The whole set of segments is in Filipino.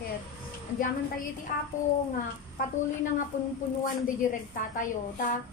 ket andiyaman tayo iti Apo nga patuloy na nga punpunuan di direkta tayo ta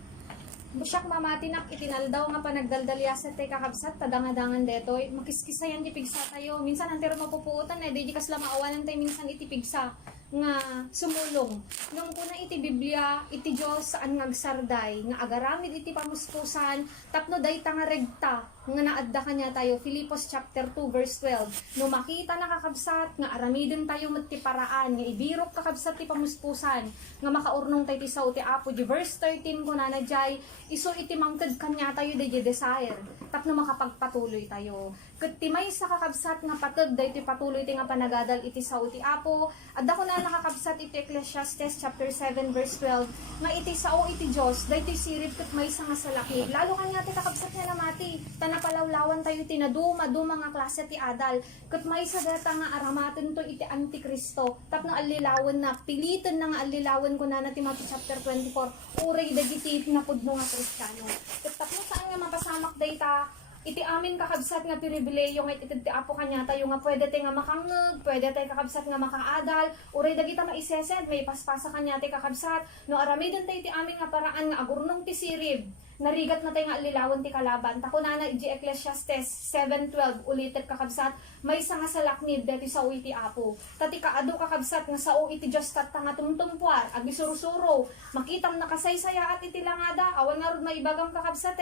busyak mamatinak itinaldaw nga panagdaldalyasat tay kakabsat tadangadangan detoy makiskisayan di pigsa tayo minsan antero mapupuutan di kas lamaawanan tayo minsan iti pigsa nga sumulong nung kuna iti Biblia iti Dios saan ngagsarday nga agaramid iti pamuspusan tapno dayta nga regta nga naadda kanya tayo Filipos chapter 2 verse 12 no makita nakakabsat nga aramidin tayo met ti paraan nga ibirok kakabsat ti pamuspusan nga makaurnong tayo ti sao ti Apo di verse 13 kuna na jay iso iti mangked kanya tayo di desire tapno makapagpatuloy tayo ket ti maysa kakabsat nga pated daytoy patuloy ti nga panagadal iti sao ti Apo adda ko na nakakabsat iti Ecclesiastes chapter 7 verse 12 nga iti sao iti Dios daytoy sirib ket maysa nga salaki lalo kanya ti kakabsat nga namati tanapalawlawan tayo ti naduma nga klase ti adal ket maysa data nga aramaten to iti Antikristo tapno allilawan na piliten na nga allilawan ko na ti Matthew chapter 24 uray dagiti napudno nga Kristiyano ket tapno saan nga mapasamak dayta iti amin kakabsat nga pribileyo nga iti Apo kanya tayo nga pwede tayo nga makangeg, pwede tayo kakabsat nga makaadal, uray dagita maisesed, may paspasa kanya tayo kakabsat, no aramidon tayo iti amin nga paraan nga agurnong ti sirib, narigat na tayo nga alilawan ti kalaban, tako na iti Ecclesiastes 7:12 ulitet kakabsat, may nga salaknib deti sao iti Apo, tati kaado kakabsat nga sao iti Diyos tat nga tumtumpuar, agisurusuro, makitam nakasaysaya at iti langada, awan nga rod maibagang kakabsat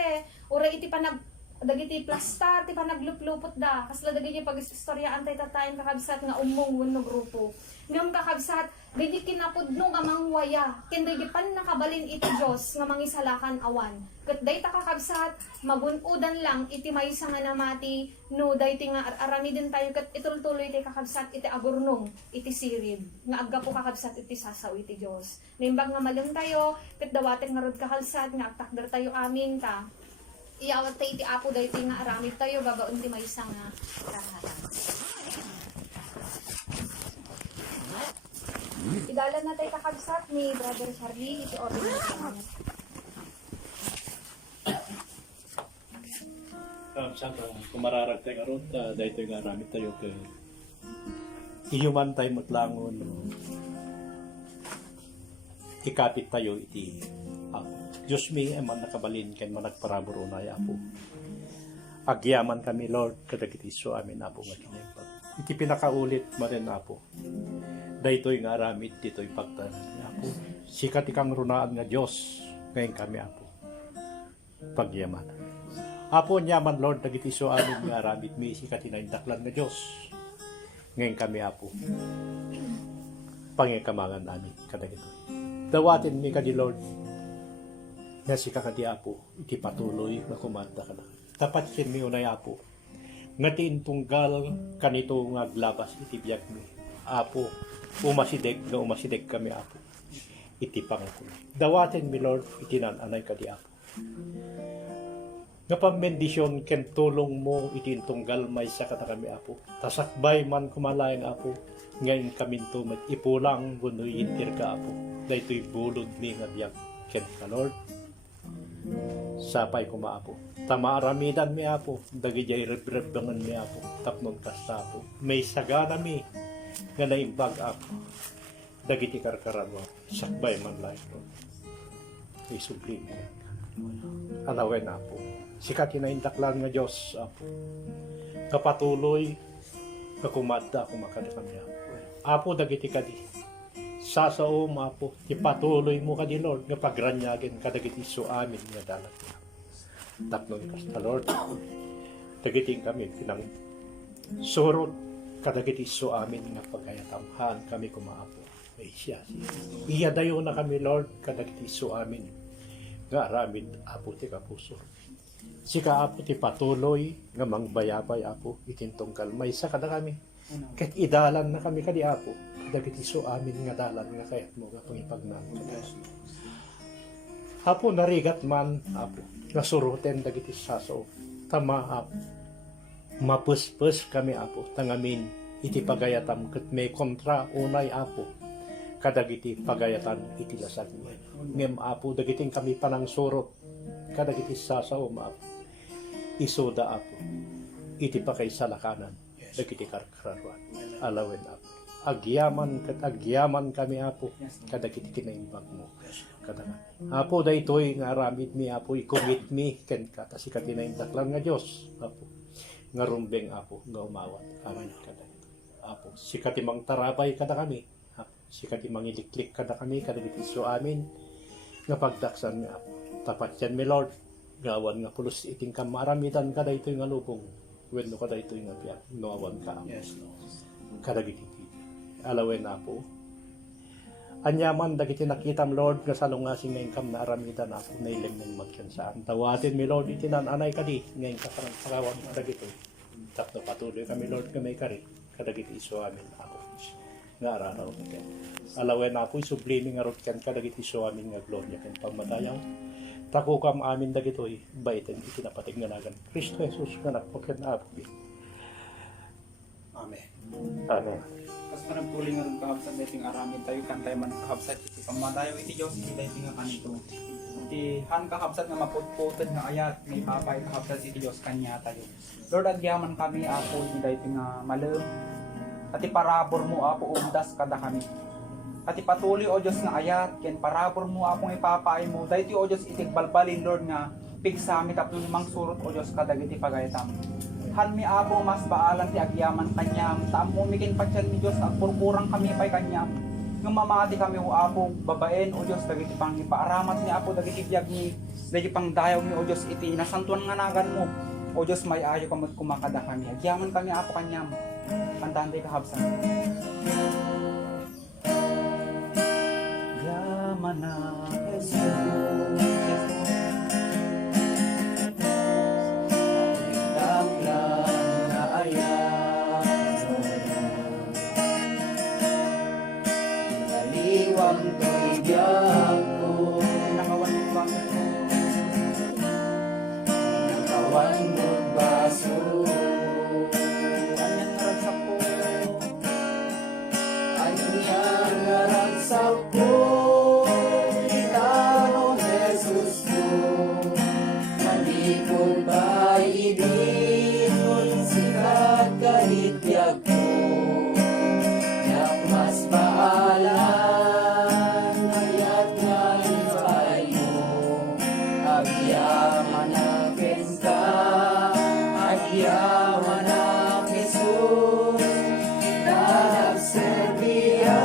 uray iti dagiti plastar ti panagluplupot da kasla dagiti pag-istoryaan tay tatayen kakabsat nga umong wenno grupo ngem kakabsat dagiti kinapudno nga mangwaya ken dagiti pan nakabalin iti Dios nga mangisalakan awan ket dayta kakabsat magun-udan lang iti maysa nga namati no dayti nga aramiden tayo ket itultuloy ti kakabsat iti agurnong iti sirib nga aggapo kakabsat iti sasaw iti Dios nimbag nga malem tayo ket dawaten nga rod kakalsat nga agtakder tayo amin ta iawat tayo iti Apo dahito nga aramid tayo babaon ti maysa nga karahatan. Idalan na tayo kakabsat ni Brother Charlie iti open na Kakabsat kumararag tayo karon dahito nga aramid tayo kay ihuman tayo matlangon ikapit tayo iti Apo. Diyos mi eman nakabalin ken managparabor unay Apo. Agyaman kami Lord kadagiti so amin Apo nga kinaypag. Iti pinakaulit manen Apo. Daytoy nga aramid ditoy pagtan Apo. Sikat ikang runaan nga Dios ngayon kami Apo. Pagyaman. Apo nyaman Lord dagiti so amin nga aramid mi sikat inaindaklan nga Dios. Ngayon kami Apo. Pangikamangan namin kadagito. Dawatin mi kadi Lord nga si kakadi Apo, iti patuloy na kumanda ka na. Tapat sin mi unay Apo, nga tiintunggal kanito nga glabas iti biyag mi. Apo, umasideg kami Apo, iti pangakulay. Dawatin mi Lord, iti nananay kadi Apo. Nga pambendisyon ken tulong mo iti intunggal may sakata kami Apo. Tasakbay man kumalayan Apo, ngayon kami to mag-ipulang bunoy intir ka Apo. Daytoy bulod mi nga biyag ken ka Lord. Sapay ko maapo. Tamaaramidan mi Apo. Dagijay rebreb-bangan mi Apo. Tapnon kasta Apo. May sagana mi. Nga naimbag Apo. Dagiti karkarama. Sakbay man lahat Lord. May sublim mo. Alawen Apo. Sikat inaindaklan nga Diyos Apo. Kapatuloy. Kakumada ako makadakami Apo. Apo dagiti kadi. Sasaom Apo, ipatuloy mo kadi Lord, nga pagranyagin kadagiti so amin nga dalat niya. Tapnon kasta Lord, dagiting kami pinang surot kadagiti so amin nga pagayatamhan kami kumaapo. May siya. Iya dayo na kami Lord, kadagiti so amin nga aramid Apo ti kapuso. Sika Apo ti patuloy nga mangbayabay Apo, itintungkal may sa kada kami. Ket idalan na kami kadi Apo. Dagiti so amin nga dalan nga kayat mo nga pangipagnan. Apo narigat man Apo nasuruten dagiti saso tama Apo mapuspus kami Apo tangamin iti pagayatam ket may kontra unay Apo kadagiti pagayatan iti lasag mi ngem Apo dagiting kami panang surot kadagiti sasaw Apo isoda Apo iti pakaisalakanan dagiti karkarawan alawen Apo agyaman kami Apo, kadagiti kinaimbag mo. Apo, daytoy nga aramid mi Apo, i-commit mi ken kata si katinaindak lang nga Dios Apo. Nga rumbeng Apo, nga umawat. Amen kada. Apo, si katimang tarabay kada kami. Apo, si katimang iliklik kada kami, kadagiti so amin. Nga pagdaksan mi Apo. Tapat yan mi Lord. Gawan nga pulos iting kamaramidan kada ito'y nga lubong. Wenno kada ito'y nga biyak. Nuawan ka. Yes, Lord. Kadagiti. Alawen Apo. Anyaman dagiti nakitam Lord nga salungasing nga income na aramidan Apo na ilim ng magkansaan. Tawatin mi Lord itinananay kadi ngayon kaparang dagito. Tapno patuloy kami Lord nga may kari. Kadagiti iso amin Apo. Nga araraw ni ken. Alawen Apo sublime nga rod ken kadagiti iso amin nga gloria ken pamatayaw. Takukam amin dagitoy baiten itinapatig nga nagan. Kristo Jesus nga nagpaken Apo. Amen. Amen. Kas managpuli nga rin kahabsat dating aramin tayo kan tayo man kahabsat iti pamatayo iti Diyos iti dating nga kanito. Iti han kahabsat nga maputputod nga ayat may papay kahabsat iti Diyos kanya tayo. Lord agyaman kami Apo iti dating nga malem. At iparabor mo Apo umdas kada kami. At ipatuloy o Diyos nga ayat ken parabor mo Apo nga ipapaay mo dayti o Diyos iti balbalin Lord nga pigsami tapno limang surot o Diyos kadagiti pagayatam. Han mi Apo mas baalan ti agyaman kanyam taam mo mikin patyan ni Diyos at purpurang kami pay kanyam ng mamati kami o Apo babaen o Diyos dagiti pang ipaaramat ni Apo dagiti biyag ni dagiti pang dayaw ni o Diyos iti nasantuan nga nagan mo o Diyos may ayo kamot kumakada kami agyaman kami Apo kanyam kantahan tayo kahabsan yaman na Jesus yes Iwang to'y biyak ko, nakawan mo ba nakawan mo't baso. kanyan naragsak ko Anyang naragsak ko, itaro Jesus ko. Malikod ba ibig, sikat kahit biyak ko. Yak mas paalan, ayat nga ibay mo. Agyaman na ka, agyaman na Jesus. Danag serbiya,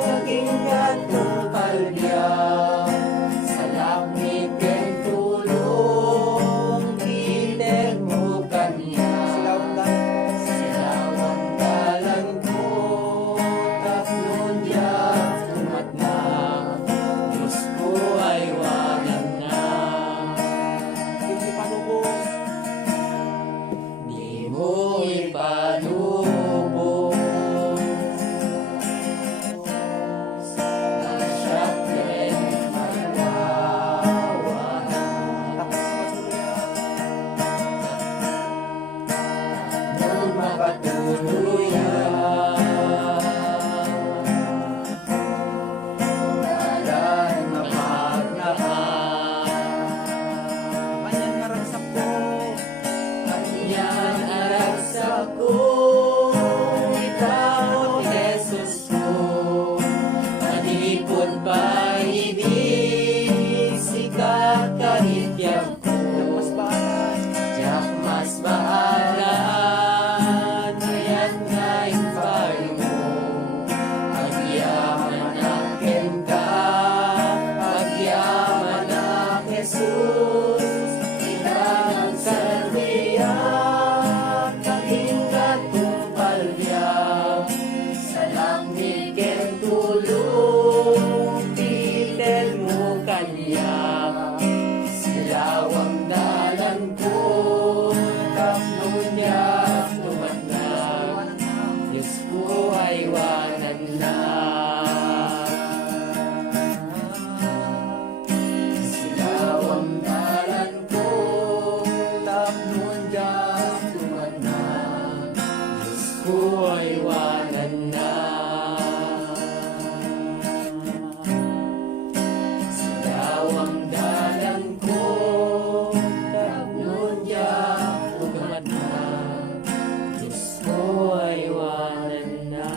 maging gatong kalbiya. Sa langit ken tulong, iler mo kanya. Silawang dalan ko, tatlong diyak tumat na. Diyos ko ay wanan na. hindi palubos Di mo ipalubos na siya ken magwawanan. Nung makatuluyan, dalan mapaglahan. kanyan naragsak ko Kanyan aragsak ko, ikaw Jesus ko. Malikod pa ibig, sikat kahit biyak ko. mas baalan Tiyak mas baalan, ayat nga infal mo. Agyaman na ken ka, agyaman na Jesus. Itanang serbiya, maging gatong palbiyak. Sa langit ken tulong, titel mo kanya. Silawang dalan ko, tapno niya tumanag. Diyos ko ay wanan na. Silawang dalan ko, tapno niya tumanag. Diyos ko ay wanan na. Silawang dalan ko, tapno niya tumanag. Diyos ko ay wanan na.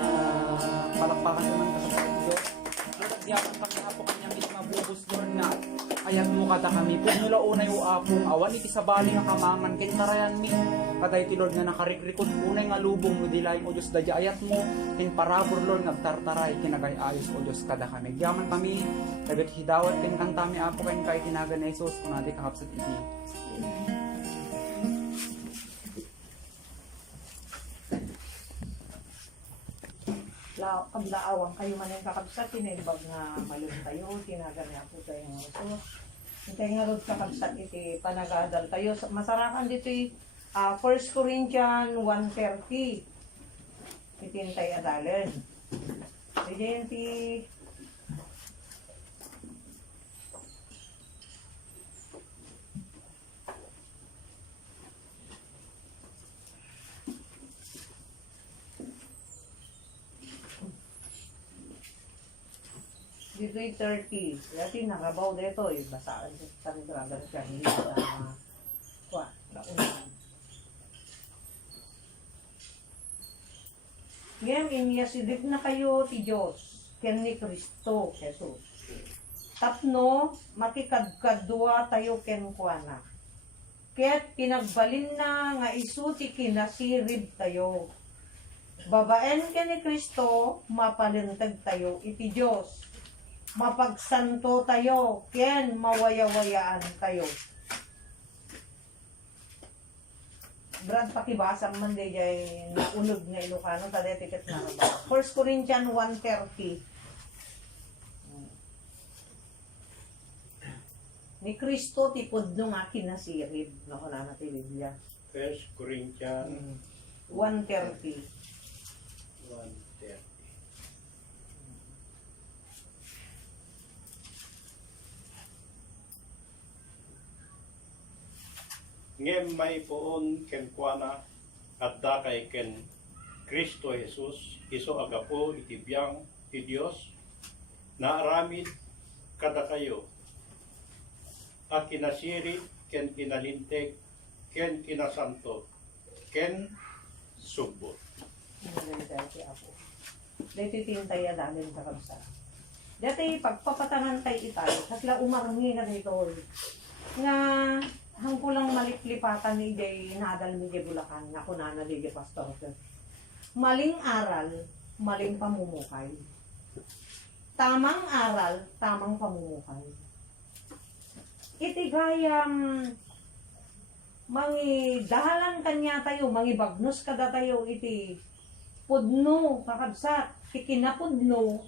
yaman pagkahapo kanyang iti mabubus doon nga. Ayat mo kada kami, punula unay o apong awan iti sabali nga kamangan ken tarayan mi. Kaday ti Lord nga nakarikrikot unay nga lubong mo dilay o Diyos dadya ayat mo ken parabor Lord nagtartaray kinagay ayos o Diyos kada kami. Yaman kami, dagat hidawat ken kantami apo ken kay tinagan ni Jesus kunadi kakapsat iti. Paglaawang kayo man yung kakabsat, tinibag nga malun tayo, tinagan niya po tayo ng uso. Hintay nga rin kakabsat iti panagadal tayo. Masarakan dito yung 1 Corinthians 1:30. Itintay adalan. Identi. Dito yung 30. Dati nakabaw dito eh. Basaan sa tandragan siya. Hindi na kwa. Naunan. Ngayon, inyasidip na kayo ti Diyos. Ken ni Kristo, Jesus. Tapno, makikadkadwa tayo ken kuana. Kaya't pinagbalin na nga isu ti kinasirib tayo. Babaen ken ni Kristo, mapalintag tayo iti Diyos. Mapagsanto tayo, ken mawaya-wayaan tayo. Brad, pakibasa man di jay naulog na Ilocano, tadi tiket na ba? 1 Corinthians 1:30. Ni Kristo tipod nung akin nasirib. Naku na natin Biblia. 1 Corinthians 1:30. 1:30. Ngem may poon ken kuana at dakay ken Kristo Jesus iso agapo iti biyang ti Dios na aramid kada kayo a kinasiri ken kinalintek ken kinasanto ken subbot. Dati ako. Dati tintay adalin sa kamsa. Dati pagpapatangan tayo itay, kasla umarungi na dito. Nga hangkulang maliplipatan ni Day nadal mi Bulacan, ako na di pastor. Maling aral, maling pamumukay. Tamang aral, tamang pamumukay. Iti gayam mangi dahalan kanya tayo, mangi bagnos kada tayo iti pudno kakabsat, kikinapudno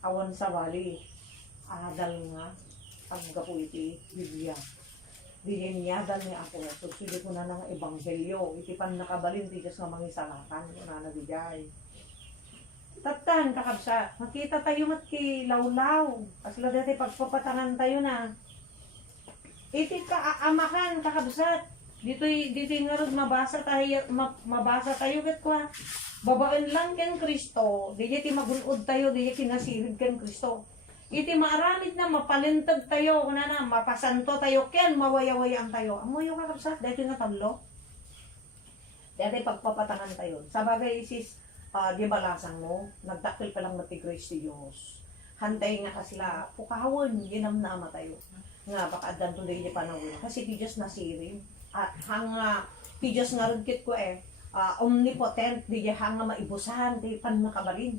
awan sa wali. Adal nga ang gapo iti Biblia. Dininyadan ni ako, sudsudi ko na ng ebanghelyo, iti pan nakabalin ti Diyos nga mangisalakan, na nabigay. Tatan, kakabsa, makita tayo matki lawlaw, asla dati pagpapatangan tayo na. Iti kaamakan, kakabsat, dito nga rin mabasa tayo, ket kwa, babaan lang ken Kristo, di ti magunod tayo, di kinasirib ken Kristo. Iti maaramid na mapalintag tayo, kuna na, mapasanto tayo, ken mawaya-wayaan tayo. Amo yung kakabsat, dahil nga tablo. Dahil pagpapatangan tayo. Sa bagay isis, di balasang mo, nagdakil pa lang matigrace si Diyos. Hantay nga kasila, pukawon, ginamnama tayo. Nga, baka adan tuloy di panawin. Kasi ti Diyos nasirin. At hanga, ti Diyos nga rugkit ko omnipotent, di hanga maibusahan, di pan nakabalin.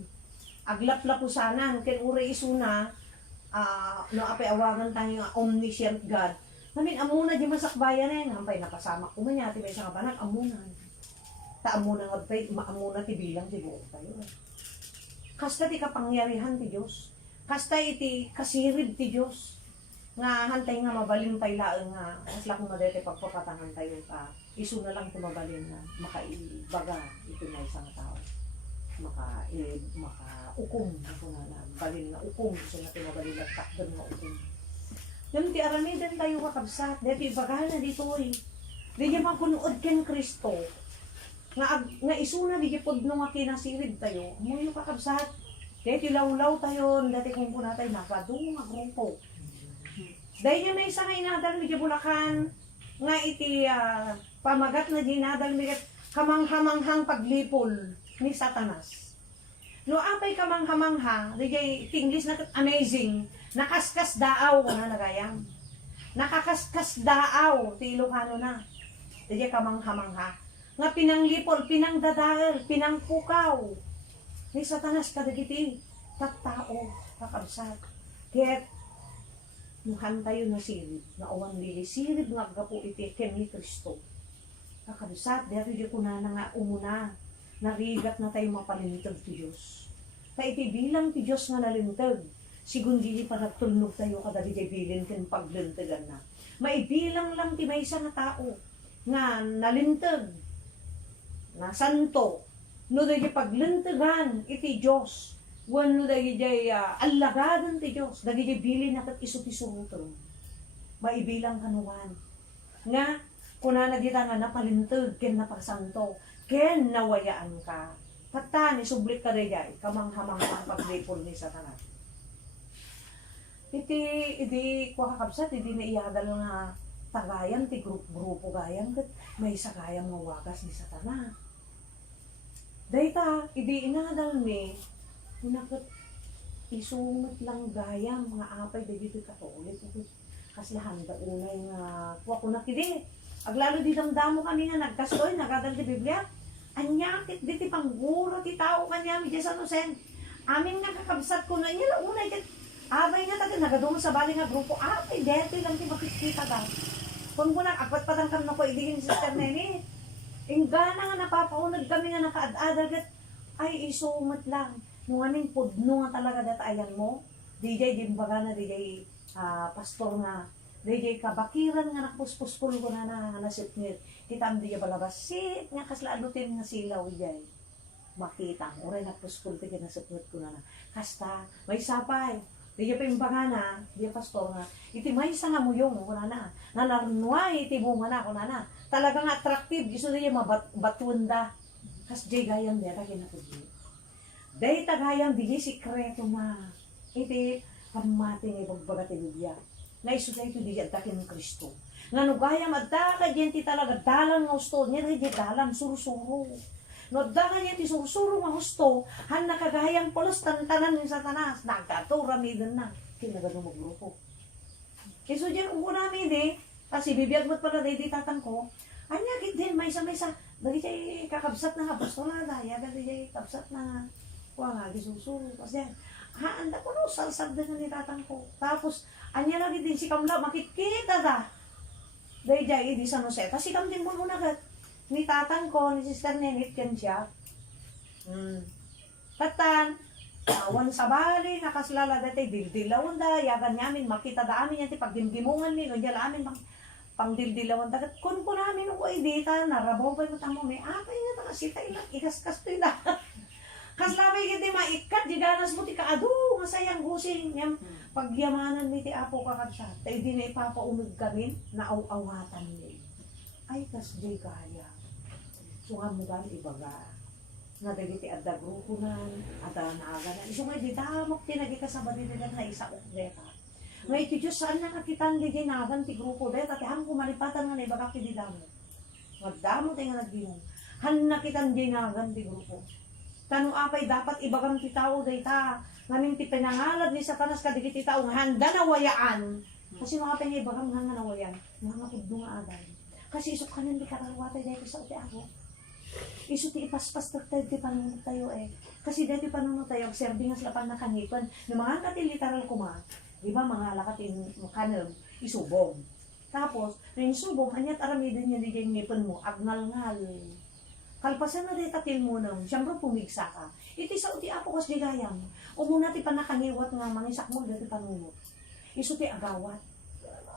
Aglap-lapusanan, ken uri isuna, no ape awangan tayo nga omniscient God. Namin amuna di masakbayan eh, hampay nakasama ko man yati may sa kabanak, amunan. Ta amuna nga tay, maamuna ti bilang ti buong tayo. Kasta ti kapangyarihan ti Diyos. Kasta iti kasirib ti Diyos. Nga hantay nga mabalin tayo laang nga, kasla kung madete pagpapatangan tayo ka, isuna lang ito mabalin na makaibaga ito na isang tao. Maka-ukom ako na balin na ukom so na tinabalin at takdan na ukom yung ti aramidan tayo kakabsat dito ibagahan na dito eh di niya makunood ken Kristo nga isuna di niya pod nung kinasirib tayo mo yung kakabsat dito lawlaw tayo dati kung po natin nakadung magrumpo dahil niya may isa nga inadal mi Bulacan nga iti pamagat na dinadal mi kamanghamanghang paglipol ni Satanas. No apay kamanghamangha, digay English na amazing. Nakaskas daaw ko na nagayang. Nakakaskas daaw, ti Ilocano na. Digay kamanghamangha. Nga pinanglipol, pinangdadal, pinangpukaw. Ni Satanas kadagiti, tattao, kakabsat. Kaya't, muhan tayo na sirib, na uwan lili, sirib nga gapo iti, ken ni Kristo. Kakabsat, dito di ko na nga umuna, narigat na tayo mapalintag ti Diyos. Ta iti bilang ti Diyos nga nalintag, sigun di para tulnog tayo kada di bilin ken paglintagan na. Maibilang lang ti maysa nga tao, nga nalintag, na santo, no di paglintagan iti Diyos, wano dagiti alagadan ti Diyos, dagiti bilin na kat isut-isuruto. Maibilang kanuwan. Nga, kunana dita nga napalintag, ken napasanto, ken nawayaan ka. Kata ni sublik ka rin kamanghamang ang paglipol ni Satanas. Iti kwa kakabsat, iti naiyagal nga tagayan, ti grupo gayan, kat may sakayang mawagas ni Satanas. Dahita, iti inadal ni, nakat isungot lang gayam, mga apay, dito katolik, kasi handa unay nga, kuha ko nakidi. Aglalo di damdamo kami nga nagkastoy, nagadal di Biblia. Anyakit di ti pangguro ti tao kanya, mi San Jose. Amin nga kakabsat ko na niya, unay kat, abay nga taga nagadungo sa bali nga grupo, apay, dito lang ti makikita ka. Kung ko akpat patangkam na ko, idigin si Sister Nene. Ingana nga napapaunag kami nga nakaad-adal kat, ay isumat lang. Nung aming pudno nga talaga datayan mo, DJ dimbaga na DJ pastor nga, DJ kabakiran nga nakpuspuskul ko na nasipnit. Kita ang DJ balabas, sit nga kaslaadutin nga silaw DJ. Makita, uray nakpuskul ti nasipnit ko na. Kasta, may sapay. DJ pa yung baga na, DJ pastor nga, iti may isa nga muyong ko na. Nanarnuay iti bunga na ko na. Talagang attractive, gusto DJ mabatunda. Kas DJ gayang deta kinapudyo. Dahil tagayang dili sikreto na iti pamati nga ibagbaga ti Biblia. Na isusay ito di atakin ng Kristo. Nga nugayam adda ka diyan ti talaga dalan nga husto. Nga di dalan sursuro. No adda ka diyan ti sursuro nga husto. Han nakagayang polos tantanan ni Satanas. Nagkatura mi din na. Kinagano mo grupo. Iso diyan upo namin kasi bibiyag mo't pala di tatan ko. Anya git din may sa. Dali jay kakabsat na apostolada. Yaga di jay kabsat na wala nga, gisusuro. Kasi, anda ko no, salsag din na nitatang ko. Tapos, anya lagi din si Kamla, makikita da. Dahil dyan, di San Jose. Tapos, si Kam din mo muna kat. Nitatang ko, ni Sister Nenit, yan siya. Tatan, awan sa bali, nakaslala dati, dildilawan da, yagan namin, makita da amin yan, pagdimdimungan min, o dyan amin, pang dildilawan da. Kun ko namin, o dita, narabaw pa yung tamo, may apay nga, takasita ilang, ikaskas to ilang. Kas lamay hindi maikat, di ganas mo ti kaadu, masayang gusing. Yan, pagyamanan ni ti Apo kakabsat, tayo di na ipapaumig kami, naaw-awatan ni. Ay, kas di kaya. Sungan mo gan ibaga. Nadagiti adda grupo na, adda naaga na. Iso nga di damok, tinagikasabad nila na isaok deta. Ngay ti Diyos, saan na kakitan di ginagan ti grupo deta, ti hang kumalipatan nga na ibaga ki di damok. Magdamot tayo nga nagdinong. Han nakitan di ginagan ti grupo. Tanong apay dapat ibagang ti tao dayta. Ngamin ti pinangalad ni Satanas kadigit ti tao nga handa na wayaan. Kasi mga apay nga ibagang nga nawayan. Mga pudno nga aday. Kasi isok kanin di karawatay dahil sa uti ako. Iso ti ipaspas tayo ti panunod tayo Kasi dahil ti panunod tayo, observe nga sila pang nakanipan. Ng mga katiliteral kuma, di ba mga lakatin kanam, isubong. Tapos, rin subong, anyat aramidin niya di dyan ngipin mo, agnal-ngal. Kalpasan na rin tatil mo nang, siyempre pumigsa ka. Iti sa uti apo kas di gayam. O muna ti panakaniwat nga mangisak mo, dati panunod. Iso ti agawat.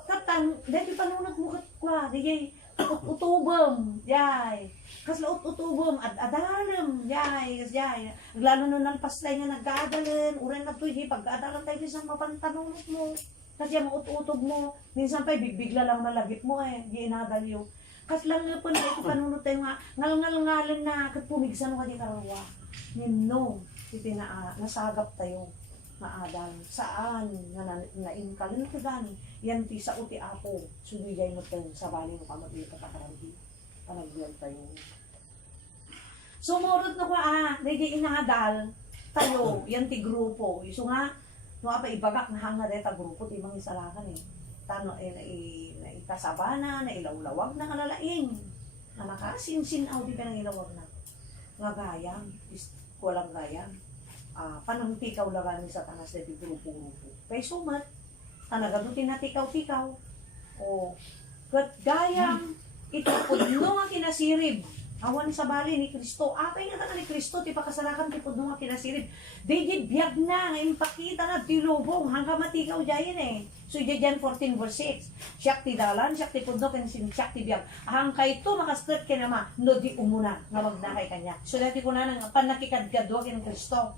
Katan, dati panunod mo kat kwa, di jay, utubom, jay. Kas laot utubom, adalam, jay, kas jay. Lalo nun ang paslay nga nagkaadalan, uran na tuy, pag-adalan tayo sa mapantanunod mo. Kasi yung ututob mo, minsan pa bigla lang malagip mo di inadalyo. Kas lang nga po na ito panunod tayo nga, ngal-ngal-ngalan na, kat pumigsan ka di karawa. Nino, iti nasagap tayo, maadal. Saan, naingkalin ka gani, yan ti sa uti apo, sumigay mo tayo sa bali mo kamag-ita kakarandi, panagbiyan tayo. Sumurot na ko dahil inadal, tayo, yan ti grupo. Iso nga, no apa ibagak na hanga deta grupo ti mga isalakan eh. Tano na ikasabana, na ilawlawag na kalalaing. Na nakasinsin-aw di pa nang ilawag na. Nga gayang, walang gayang. Panangtikaw lagan ni Satanas na ti grupo-grupo. Kaya sumat, tanagadutin na tikaw-tikaw. O, kat gayang, ito pudno nga kinasirib. Awan sa bali ni Kristo. Apay nga ni Kristo, ti pakasalakan ti pudno nga kinasirib. Di biyag na, nga impakita na tilubong, hanggang matikaw dyan eh. So, John 14 verse 6. Siyak ti dalan, siyak ti pudno, siyak ti biyag. Hangkay to, makastret ka naman, no di umuna, nga magnakay kanya. So, dati ko na nga, panakikadgadwa kin Kristo.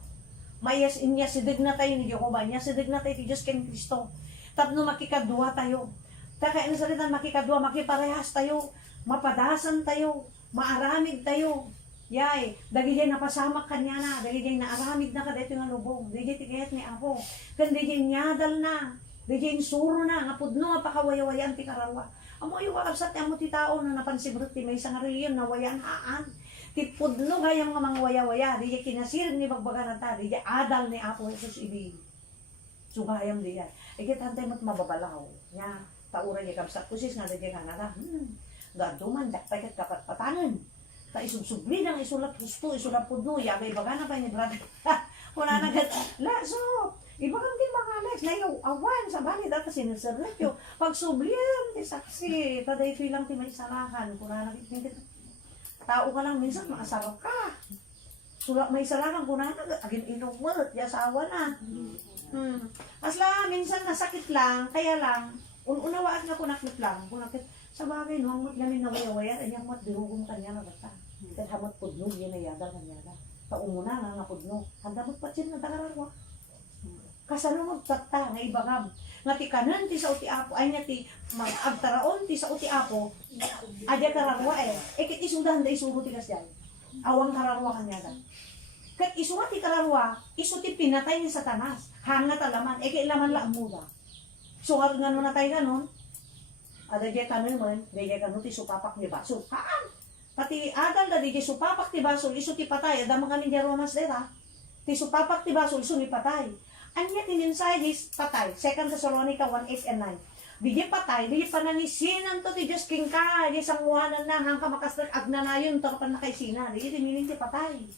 Mayas inya sidig na tayo ni Jehovah, niya sidig na tayo ti Diyos kin Kristo. Tapno makikadwa tayo. Kaya na salitan makikadwa, makiparehas tayo, mapadasan tayo, maaramid tayo. Yay, dagi jay napasamak kanya na, dagi jay naaramid na kadito nga lubong, dagi jay tikayat ni Apo, kan dagi jay nyadal na, dagi jay suro na, nga pudno nga pakawaya-wayan ti karawa. Amo yung kakabsat amo ti tao na napansibrot ti may isang reliyon na wayan haan. Ti pudno gayang nga mga waya-waya, dagi jay kinasirin ni bagbaga na ta, dagi jay adal ni Apo Jesus ibig. Sugayam di yan. Ikit hantay mo't mababalaw. Nya, taura niya kabsat kusis nga dagi nga na gaduman, dakpay kat kapatpatanan. Ta isubsubli nang isulat gusto, isulat pudno, yagay baga na pa ni brother. Wala na gat, laso, iba kang di mga lex, na yung awan sa bali, data sinusulat yung pagsublian, di saksi, tada ito lang ti may salakan, kuna na tao ka lang, minsan makasarap ka. Sulat may salakan, kuna na, agin inumot, yasawa na. Asla, minsan nasakit lang, kaya lang, unawaan nga kunakit lang, kunakit, sa bagay, no, hamot namin nawaya-waya, ay hamot dirugong kanya na bata. Kahit hamot pudno, yun na yagal kanya na. Paumuna nga nga pudno, handamot pa siya na takararwa. Kasalungod tata, nga ibagam. Nga ti kanan, ti sa uti apo, ay nga ti mag-agtaraon, ti sa uti apo, adya kararwa eh. Kit isudahan da isuro ti kasyan. Awang kararwa kanya na. Kat isu nga ti kararwa, isu ti pinatay ni Satanas. Hangat alaman, kailaman lang muna. So, nga natay ganon, ada jay kanon mo, dayay kanon ti supapak ni baso. Haan! Pati adal da dayay supapak ti baso, iso ti patay. Adama kami di Romans dera. Ti supapak ti baso, iso ni patay. Anya ti minsay dis patay. 2 Thessalonica 1:8 and 9. Diyay patay, diyay panangisinan to ti Diyos king ka. Diyay sangwanan na hangka makastag agnanayon to kapan nakaisina. Diyay ti mining ti patay.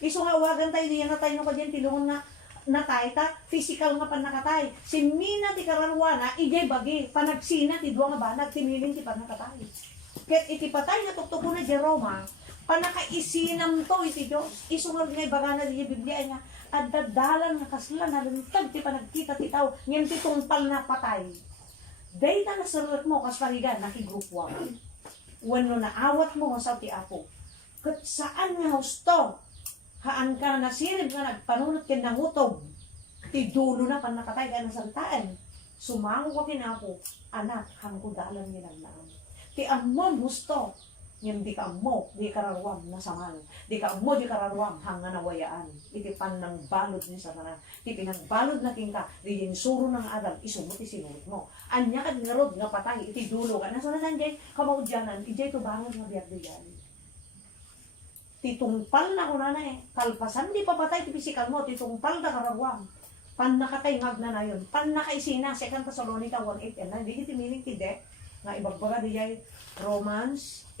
Iso nga wagan tayo, diyay na tayo no kadyan tilungon nga natay ta, physical nga panakatay. Si Mina ti kararwana, ijay bagi, panagsina ti duwa nga banag, timiling ti panakatay. Ket iti patay nga tuktuko na di Roma, panakaisinam to iti Diyos. Isunod nga baga na di Biblia nga, at dadalan nga kasla na luntag ti panagkita ti tao, ngayon ti tungpal na patay. Dayta na salat mo, kasparigan, nakigrupuan. Wano naawat mo sa ti Apo. Ket saan nga husto? Haan ka na nasirib nga nagpanunot kin nangutob. Ti dulo na pan nakatay ka na saltaan. Sumango ko kinapo, anak, hangkudalan ginaglaan. Ti amon gusto, yung di ka mo, di kararwam na samal. Di ka mo, di kararwam, hanga nawayaan. Iti pan ng balod ni Satanas. Ti pinagbalod na king ka, di yung suro ng Adam, isumot isinurot mo. Anya ka ngarod nga patay, iti dulo ka. Nasa na nandiyan, kamaudyanan, ijay to bangon nga biyag di titungpal na kuna na eh. Kalpasan di papatay ti pisikal mo, titungpal na karagwang. Pan nakatay ngag na yun. Pan nakaisina, 2 Thessalonica 1:8 and 9. Di timiling ti dek. Nga ibagbaga di ay Romans 6.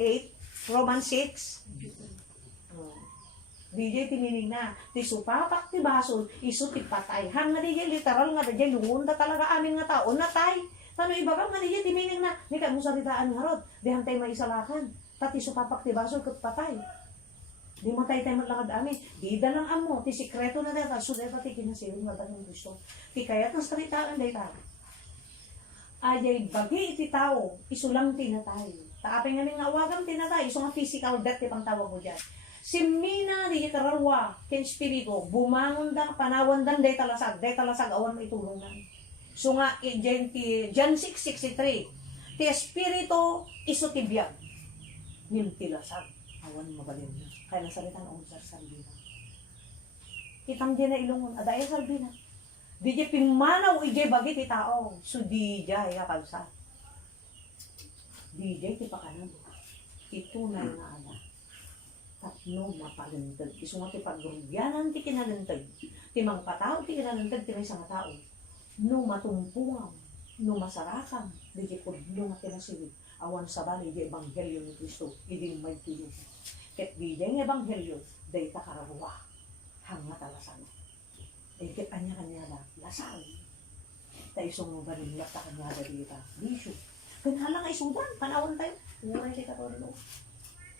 Di jay timiling na. Ti supapak ti basol, isu ti patay. Hang nga di jay literal nga di jay lungunta talaga amin nga tao. Natay. Tano ibaga nga di jay timiling na. Di ka mo saritaan nga rod. Di hantay maisalakan. Tati supapak ti basol kat patay. Di mo tayo maglakad amin. Di dalang amo. Ti sikreto na data. So data ti kinasirin nga dalang gusto. Ti kayat ng saritaan data. Ayay bagi iti tao. Isulang tinatay. Taapay nga nga awagang tinatay. Iso nga physical death ti pang tawag mo dyan. Si Mina di kararwa. Ken spirito. Bumangon da. Panawan dan. Day talasag. Day talasag. Awan mo itulong na. So nga. John 6:63. Ti espirito. Iso ti biyag. Nim tilasag. Awan magaling na. Kaya nasalitan ang sa Salbina. Kitang di na ilungon, adaya Salbina. Di di pingmanaw ijay bagit ti tao. So di jay kapagsa. Di jay ti pakanan. Ito na nga ala. Tapno mapalintag. Iso nga ti pagrugyanan ti kinalintag. Ti mang patao ti kinalintag ti may isang tao. No matumpuang, no masarakan, di ti pudno nga kinasilig. Awan sa bali di ebanghelyo ni Kristo, idi may tuyo. Ket di di ebanghelyo, day takarawa. Hanga talasan. Ket anya-kanya na, lasal. Ta isong mo barilak ta kanya dari ita. Bisyo. Kanalang ay sudan, panawan tayo. Uray di katulad.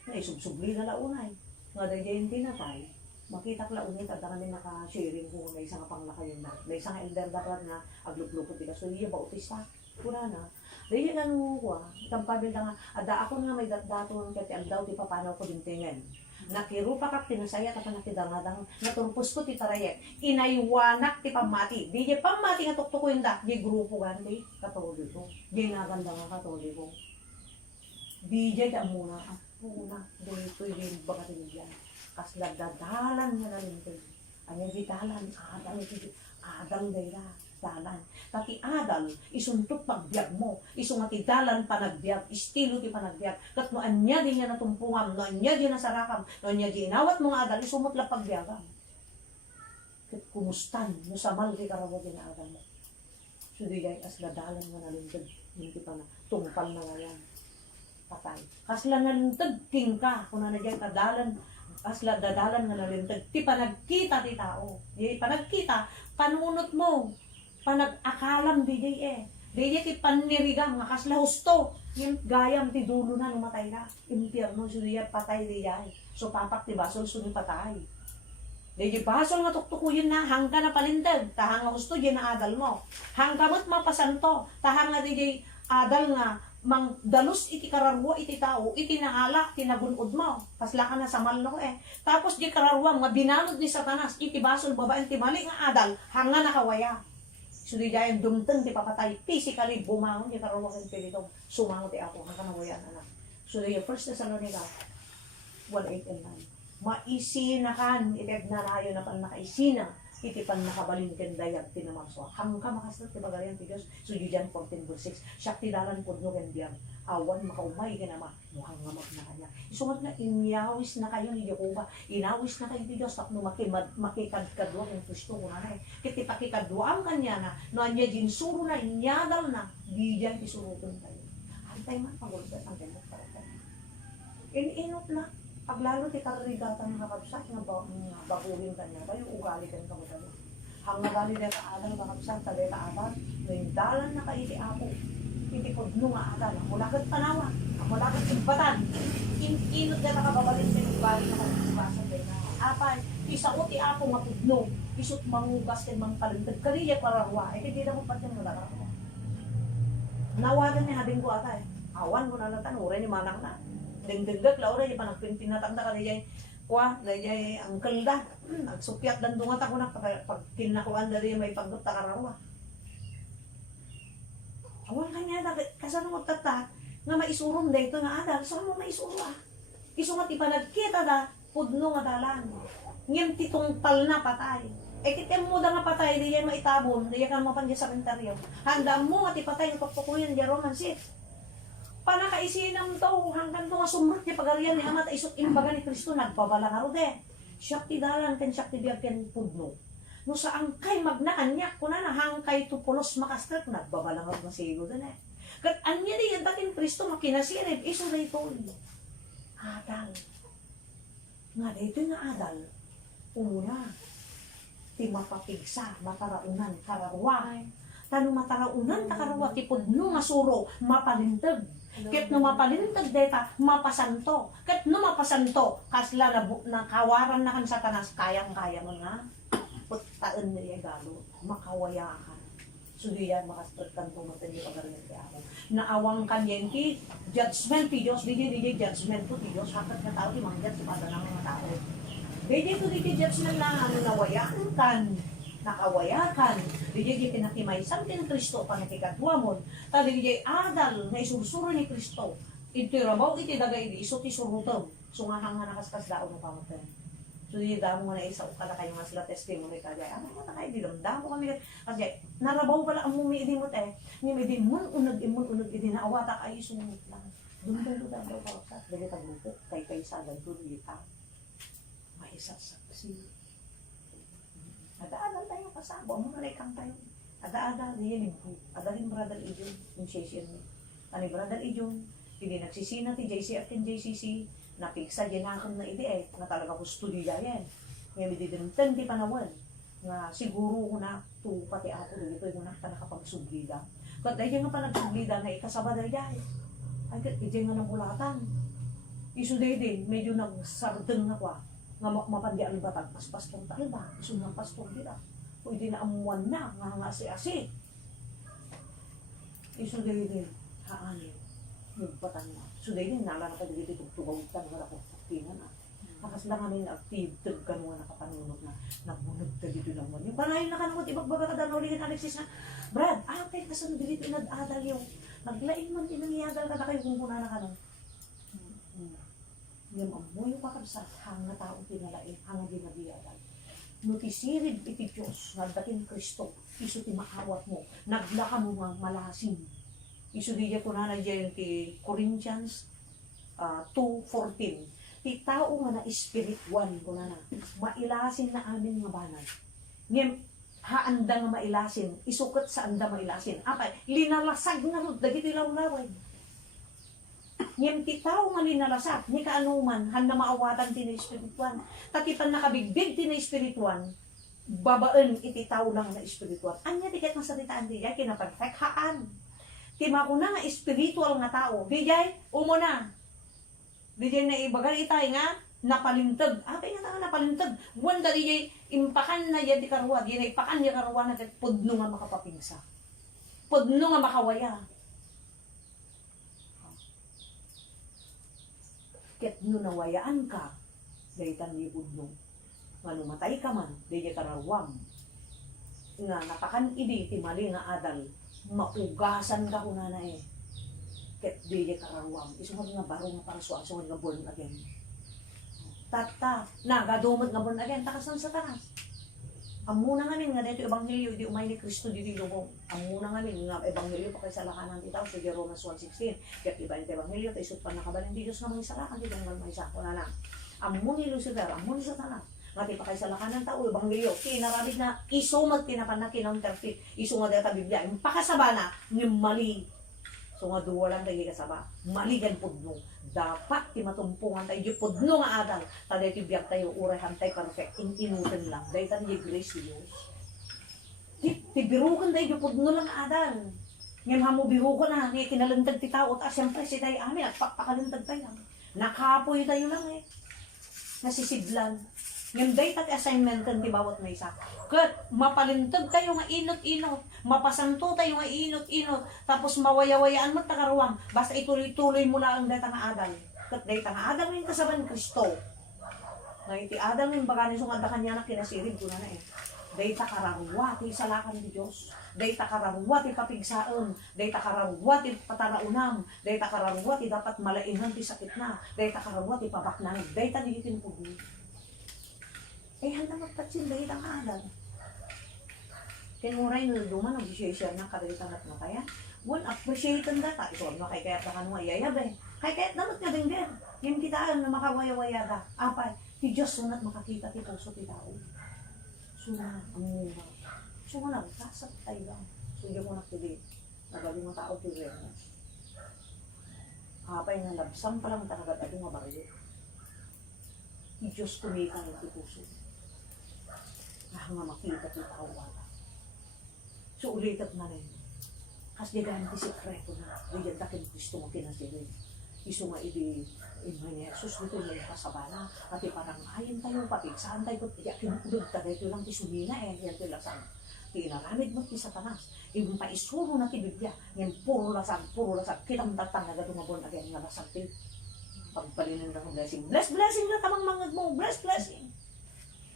Na isubsubli na launay. Nga dahil na tayo. Makita ko launay, tanda kami naka-sharing ko na isang panglakayon na. Na isang elder dapat na aglup-lupot di ka. So, iya ba utista? Pura na. Dahil yan ko tampabil na nga, ada ako nga may daton kati ang daw, di pa paano ko dintingan. Nakirupa ka, pinasaya ka pa nakidangadang, naturpos ko ti tarayek. Inaywanak ti pamati. Di pamati nga tukto ko yung da. Di grupo gan, di katoliko. Di naganda nga katoliko. Di dyan muna. Una, dito yung baka tinigyan. Kas nagdadalan nga na rin. Ano yung dalan? Adang dayra. Dalan. Tati adal, isuntok pagbiag mo. Isungati dalan panagbiag. Estilo ti panagbiag. Kat no anya din niya natumpungam. No anya din nasarakam. No anya din inawat mo nga adal. Isumot lang pagbiagam. Kat kumustan. No samal di karawa din na adal mo. So di ay as nadalan nga na rin. Hindi pa na. Tungpal na nga yan. Patay. Kasla nalintag king ka, kung na dyan kadalan, kasla dadalan nga nalintag, ti panagkita ti tao. Di panagkita, panunot mo, panag-akalam di jay Di jay ti panirigam, nga kasla husto, yung gayam ti dulo na numatay na. Impyerno, suriya patay di jay. So papak ti basol, suni patay. Di jay basol nga tuktukuyin na, hangga na palintag, tahang nga husto, jay na adal mo. Hangga mo't mapasanto, tahang nga di jay adal nga, mang dalus iti kararwa iti tao, iti naala, tinagunod mo. Pasla ka na sa mal no Tapos di kararwa, mga binanod ni Satanas, iti basol babaeng ti mali nga adal, hanga nakawaya. So di dayan dumteng ti papatay, physically bumangon di kararwa kang pilitong, sumangon ti ako, hanga nawayan anak. So di 1 Thessalonica 1:8 and 9. Maisinakan, iteg na rayo na pan nakaisina, iti pan nakabalin ken dayag tinamarso hangka makastat ti bagarian ti Dios. So di jan 14:6 siya ti dalan pudno ken biang awan makaumay ken ama muhang ngamag na kanya isumat na inyawis na kayo ni Jehova, inawis na kayo ti Dios tapno makikadkadwa ken Kristo kunanay kiti pakikadwa ang kanya na no anya jinsuro na inyadal na di jan isuruton tayo antay man pagulgat ang demok para inot na paglalo ti karigatan nga kapsat nga baguhin kanya kayo ugali kan kamo tayo. Hang nagali deta adal nga kapsat ta deta adal ng dalan na kaiti apo. Iti pudno nga adal mula ket panawa, mula ket imbatan. Inot deta ka babalin sa ugali na kapsat deta. Apan isao ti apo nga pudno, isut mangugas ken mangpalintag kariya pararwa. Iti di na mo patyan mo dara. Nawagan ni habing ko ata awan mo na natan ure ni manang na. Dengdegdeg laura di panagpintin na tanda ka diyay kuha diyay ang kalda nagsupyat dan dungat ako na pag kinakuan dari may paggot ta karawa awan kanya kasano mo tata nga maisurom dayto nga adal so mo maisuro isu nga ti panagkita da pudno nga dalan ngem ti tungpal na patay kitem mo da nga patay diyay maitabon diyay kan mapan sa sementeryo handa mo nga ti patay nga pagpukuyan di Roman 6 panakaisinam to hanggang to nga sumrot ni pagarian ni Ama ta isot imbaga ni Kristo nagpabala nga rode. Syakti dalan ken syakti biag ken pudno. No sa angkay magnaan niya kunana hangkay tupulos makastret nagbabala nga masigo den Kat anya di yan datin Kristo makinasirib iso dayto. Adal. Nga dayto nga adal. Una ti mapapigsa mataraunan karaway. Tano mataraunan ta karaway ti pudno nga suro mapalintag. Ket no mapalintag deta mapasanto. Ket no mapasanto kasla na kawaran na kan Satanas kayang-kaya mo nga. Putaan niya galo makawaya ka. So diyan makastret kan pumaten di pagarian ti Amo. Naawang kanyen ti judgment ti Dios, di judgment to ti Dios hakat ka tao ti mangyat sa pada ng mga tao. Di to judgment na nawayaan kan. Nakawayakan, dijay pinakimay samtin Kristo panakikadwa mo, tadi dijay adal na isursuro ni Kristo. Iti rabaw iti dagay di iso ti surutom. Sungahang nga nakaskas daon ng pamaten. So di damo nga na isa ukala kayo nga sila testimony kagay. Ano mo ta kayo di damo kami kasi narabaw pala ang mumiidi mo ni may din mun unag idi na awata kayo sumut lang. Dumdum daw daw pa sa dili taglupok kay sa ganto dita. saksi. Ada-ada tayo kasabo, ang mga laikang tayo. Ada-ada, niya libo. Ada rin brother Ijon, yung session mo. Ani brother Ijon, hindi nagsisina ti JC at kin JCC, napiksa dyanakam na ide nga talaga ko studio yan. Ngayon didintan ti panawan, nga siguro ko na to pati ako dito yung nakita nakapagsublida. Kat dahil nga pa nagsublida na ikasaba dahil dahil. Ay kat nga ng bulatan. Isu din, medyo nagsardeng na kwa. Nga mapandian ba tagpaspastong tayo ba? Isu nga pastong dita. Pwede na amuan na, nga asi-asi. Isu din, haani. Nagpatan na. Isu din, nalala ka dito tugtugawutan nga ako. Tingnan na. Kakas lang kami na-active, tagkan mo nakapanunod na nagbunod ka dito naman. Yung parahin na kanunod, ibagbaga ka daw ulit Alexis na, Brad, atay ka sa dito inad-adal yung naglain man inangiyagal ka na kayo kung muna na kanong. Yung amoy yung kakabsat, hanga taong pinalain, hanga ginabiyadal. Nutisirid iti Diyos, nagdating Kristo, iso ti maawat mo, naglaka mo nga malasin. Iso di ko na dyan ti Corinthians 2:14. Ti tao nga na espiritual ko na mailasin na amin nga banal. Ngem haanda nga mailasin, isukat sa anda mailasin. Apa, linalasag na mo, dagiti lawlaway. Ngem ti tao nga linalasag, ni kaanuman, handa maawatan ti na espiritual. Tatipan nakabigbig ti na espiritual, babaan iti tao lang na espiritual. Anya di kat masalitaan di jay, kinaperfect haan. Ti makuna nga espiritual nga tao, di jay, umuna. Diyan na ibagal itay nga napalintag. Apay nga nga napalintag. Wanda diyan impakan na yan di karuwa. Diyan na ipakan niya karuwa na pudno nga makapapingsa. Pudno nga makawaya. Ket no nawayaan ka, dahitan ni pudno. Nga numatay ka man, diyan karawam. Nga napakan idi, timali nga adal. Maugasan ka kuna na eh. Ket diya karawam. Isungod nga baro nga para suan, sungod nga born again. Tata, nagadumot nga born again, takasan sa tanas. Amuna nga min nga dito ebanghelyo, di umay ni Kristo di lubong. Amuna nga min nga ebanghelyo pa kay salakanan ditaw, sa Romans 1:16. Ket iba iti ebanghelyo, kay isut pa nakabalin di Diyos nga mga salakan, di nga may sako na lang. Amun ni Lucifer, amun ni Satanas. Ngati pa kay salakanan tao, ebanghelyo, kinaramid na isumat kinapanakin ng terpit, isunga data Biblia, yung pakasabana, yung mali. So nga duwalan tayo kasaba, maligan pudno. Dapat ti matumpungan tayo, di pudno nga adal. Taday ti biyak tayo, urahan tayo perfect, inutin lang. Dahil tayo di grace Diyos. Ti birukan tayo, di pudno lang adal. Ngayon hamo birukan na, ngayon kinalantag ti tao, at siyempre si tayo amin, at pakalantag tayo. Nakapoy tayo lang eh. Nasisidlan. Ngayon dahil tayo assignment kan di bawat may isa. Kat mapalintag tayo nga inot-inot, mapasanto tayo nga inot-inot, tapos mawayawayaan mo takaruwang, basta ituloy-tuloy mo lang ang data nga adal. Kat data nga adal yung kasaban Kristo. Ngayon ti adal yung baka nisunganda kanya na kinasirib ko na eh. Data kararuwa ti salakan ti Diyos. Data kararuwa ti papigsaan. Data kararuwa ti pataraunam. Data kararuwa ti dapat malainan ti sakit na. Data kararuwa ti pabaknan. Data di tinpugi. Eh, handa magpatsin dahil ang adal. Kinuray na duman, nag-share na kadalitan at makaya. One, appreciate ang data. Ito, kay kayat na kanwa, iyayab eh. Kay kayat naman nga din din. Yung kitaan na makawaya-waya ka. Apay, ti Diyos sunat makakita ti puso ti tao. Sunat, ang mura. Sunat, kasap tayo lang. Suyo mo naktilit. Nagaling mo tao ti Renas. Apay nga labsam pa lang talaga tayo nga baryo. Ti Diyos kumita ng ti puso. Nga makita ti tao wala. So ulitat na rin. Kasi diyan ti sekreto na. Diyan takin Kristo mo kinasirin. Iso nga idi ni Jesus dito may kasabana. At parang ayin tayo papigsaan tayo. Kinudod tayo ito lang ti sumina eh. Yan ito lasang. Tinaramid mo ti Satanas. Ibang paisuro na ti Biblia. Yan puro lasang. Kitang tatang na gado nga born again nga lasang ti. Pagpalinan na ng blessing. Blessing na tamang mangag mo. Blessing.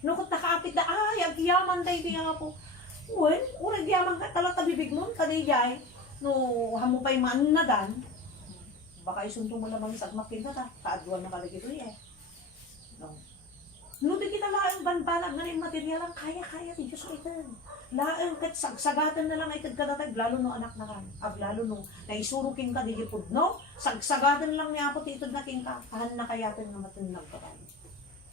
Nukot nakaapit na, ay, ang kiyaman tayo nga po. Well, urag yaman ka talata bibig mo, kadayay, no, hamo pa'y maanadan, baka isunto mo lamang sa makin na ta, kaadwan na kalagi ito eh. No. No, di kita laang banbanag na yung material lang, kaya ti Diyos ito. Laang kat sagsagatan na lang ay kadkadatag, lalo no anak na kan, lalo no, naisurukin ka, di pud no, sagsagatan lang niya po ti ito na king ka, kahan na kayatin na matinag ka tayo.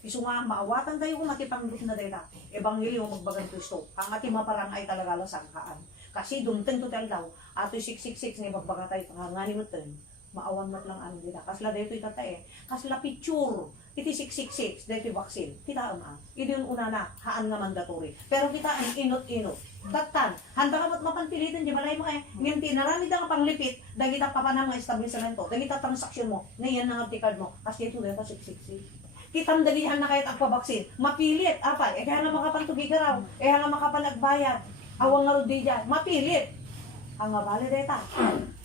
Isu nga, maawatan tayo kung matipanggot na dita. Ebanghelyo magbagan Kristo. Ang ati maparang ay talaga lasangkaan. Kasi dumten to tel daw. Ato 666 nga magbaga tayo. Ngani mo ten. Maawan mat lang ano dita. Kasla dito itatae. Kasla picture. Iti 666. Dito vaksin. Kita ama. Ito yung una na. Haan nga mandatory. Pero kita ang inot-inot. Tatan. Handa ka mat mapanpilitan. Di malay mo eh. Ngayon tinarami da nga panglipit. Dagita pa pa na mga establishmento. Dagita transaksyon mo. Ngayon na nga card mo. Kasi ito dito 666. Kitang dalihan na kahit agpabaksin. Mapilit, apay. Kaya nga makapantugi ka raw. Kaya nga makapanagbayad. Awang nga rodi dyan. Mapilit. Ang nga bali deta.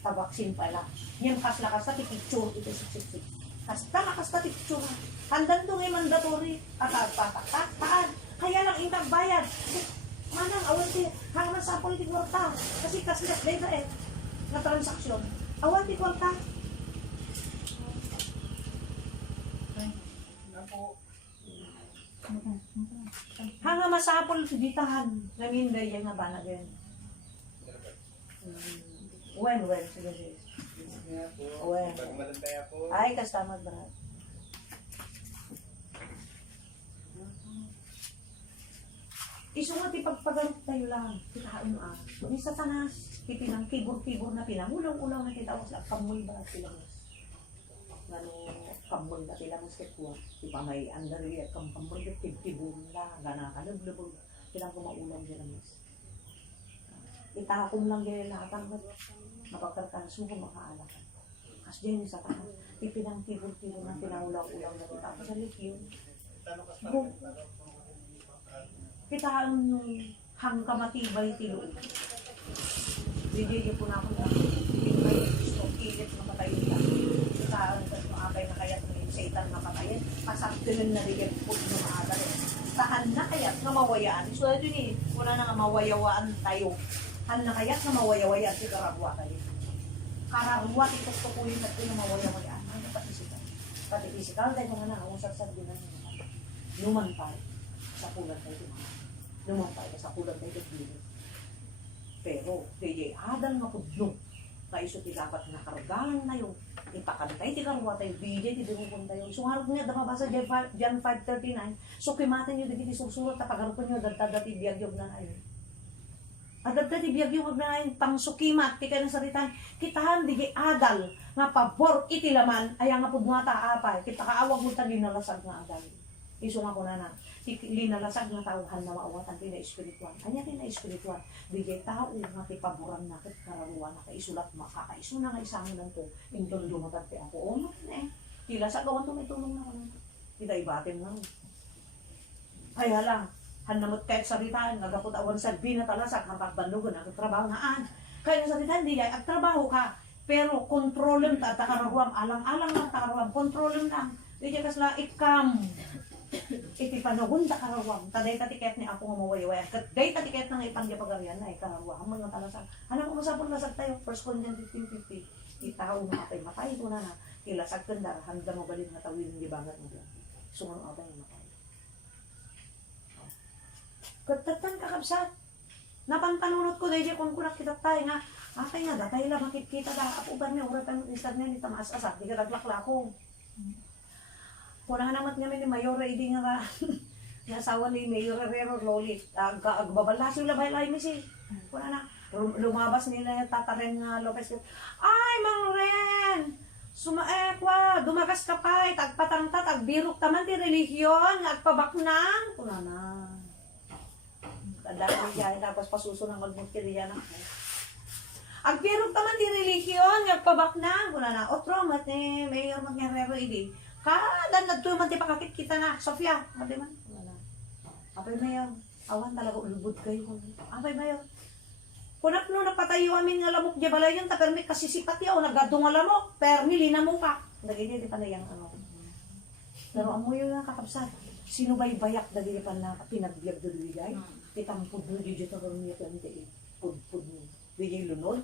Tabaksin pala. Yan kasla-kasla picture ito siksik. Kasla picture. Handan to ngay mandatory. Taan. Kaya lang intang bayad. Manang awan ti. Hangman sa politik warta. Kasi kasla deta eh. Na transaksyon. Awan ti warta. Hanga masapol ditahan namin dahil nga ba na din. When, sige. When. Ay, kasama ba? Isungat ipagpagarot tayo lang. Kitaan mo ah. Ni Satanas, ipinang kibor-kibor na pinangulaw-ulaw na kita sa kamoy ba pilangos. Ngano kamoy na pilangos ketwa. Ipamay andari at kamoy at kibor na gana kalublob. Pilang kumaulaw pilangos. Itakom lang din lahat ang mapagkarkanas mo kung makaalak. As din sa Satanas, ipinang kibor-kibor na pinangulaw-ulaw na kita sa likyo. Kitaan yung hangkamatibay tiluod. Bigay po na ako na may gusto kilit na patayin ka. Kitaan ka maakay na kayat ng satan na patayin. Pasaktirin na rin po na maagal. Tahan na kayat na mawayaan. So ito ni, wala na nga mawayawaan tayo. Han na kayat na mawayawayaan si Karagwa tayo. Karagwa, ito ko yung natin na mawayawayaan. Ano pati physical? Pati physical, dahil mga nangangusagsag din na numan pa sa pulat tayo. Lumapay ka sa kulang tayo dito. Pero, DJ, adal nga pudlong. Kaiso ti dapat nakargalan na yung ipakantay ti karwa tayo, DJ, ti dumupon tayo. So, harap niya, damabasa John 5:39. So, kimatin nyo, dito susulat, tapagarapon nyo, dati biyagyog na kayo. Dati biyagyog na kayo, pang sukimat, ti kayo ng saritan. Kitahan, DJ, adal, nga pabor, iti laman, ay nga pudmata apay. Kita kaawag mo tali na lasag nga adal. Iso nga ko na na. Linalasag na tauhan na maawatan tina espiritual. Anya tina espiritual. Bigay tao nga tipaboran na kararuan na kaisulat makakaiso na nga isang lang to. Indon lumatag ti ako. O na eh. Tilasag gawan to may tulong na ko. Kita ibatin lang. Ay halang. Hanamot kahit saritaan. Nagapot awan sa binatalasag. Hapagbandugan. Nagtrabaho nga an. Kaya na saritaan di ay agtrabaho ka. Pero kontrolem ta kararuam. Alang-alang lang kararuam. Kontrolem lang. Di ka kasla ikam. Iti panahon ta karawang, taday ta tiket ni ako nga mawayawayan. Kaday ta tiket na nga ipangya pagarian na karawang. Ang mga talasag. Hanang kumasapon lasag tayo, 1 Corinthians 15:50. Itaw na apay matay ko na na. Ilasag tandar, handa mo balin nga tawin ng libangan mo. Sungang apay nga matay. Katatan kakabsat. Napanpanunod ko dahil kung kunak kita tayo nga. Akay nga, datay lang makikita da. Apo ba niya, uratan ng isag niya ni tamaas-asat. Di ka naglaklakong. Kung naman naman ni Mayor Edi nga nasawa ni Mayor Herrero Lolit. Agbabalas yung labay-lay mi si. Kung na lumabas nila yung tataren nga Lopez. Ay, Mang Ren! Sumaekwa, dumagas ka pa, tagpatangtat, agbirok taman ti relihiyon, agpabaknang. Kung na. Kadang diyan, tapos pasusunang magmukiriya na. Agbirok taman ti relihiyon, agpabaknang. Kung na. Otro, mat ni Mayor Herrero Edi. Kada nagtuman ti pakakit kita na, Sofia. Apay man? Wala. Apay mayor. Awan talaga ulubod kayo. Apay mayor. Kunak no napatayo amin nga lamok di balay yun, tapermi kasisipat yaw, nagadong nga lamok, permi linamo ka. Nagiging di pa na yung ano. Pero amoy yung kakapsat. Sino ba'y bayak na di pa na pinagbiag doon bigay? Kitang pudno di dito karoon niya ito, hindi pudpud mo. Bigay lunod.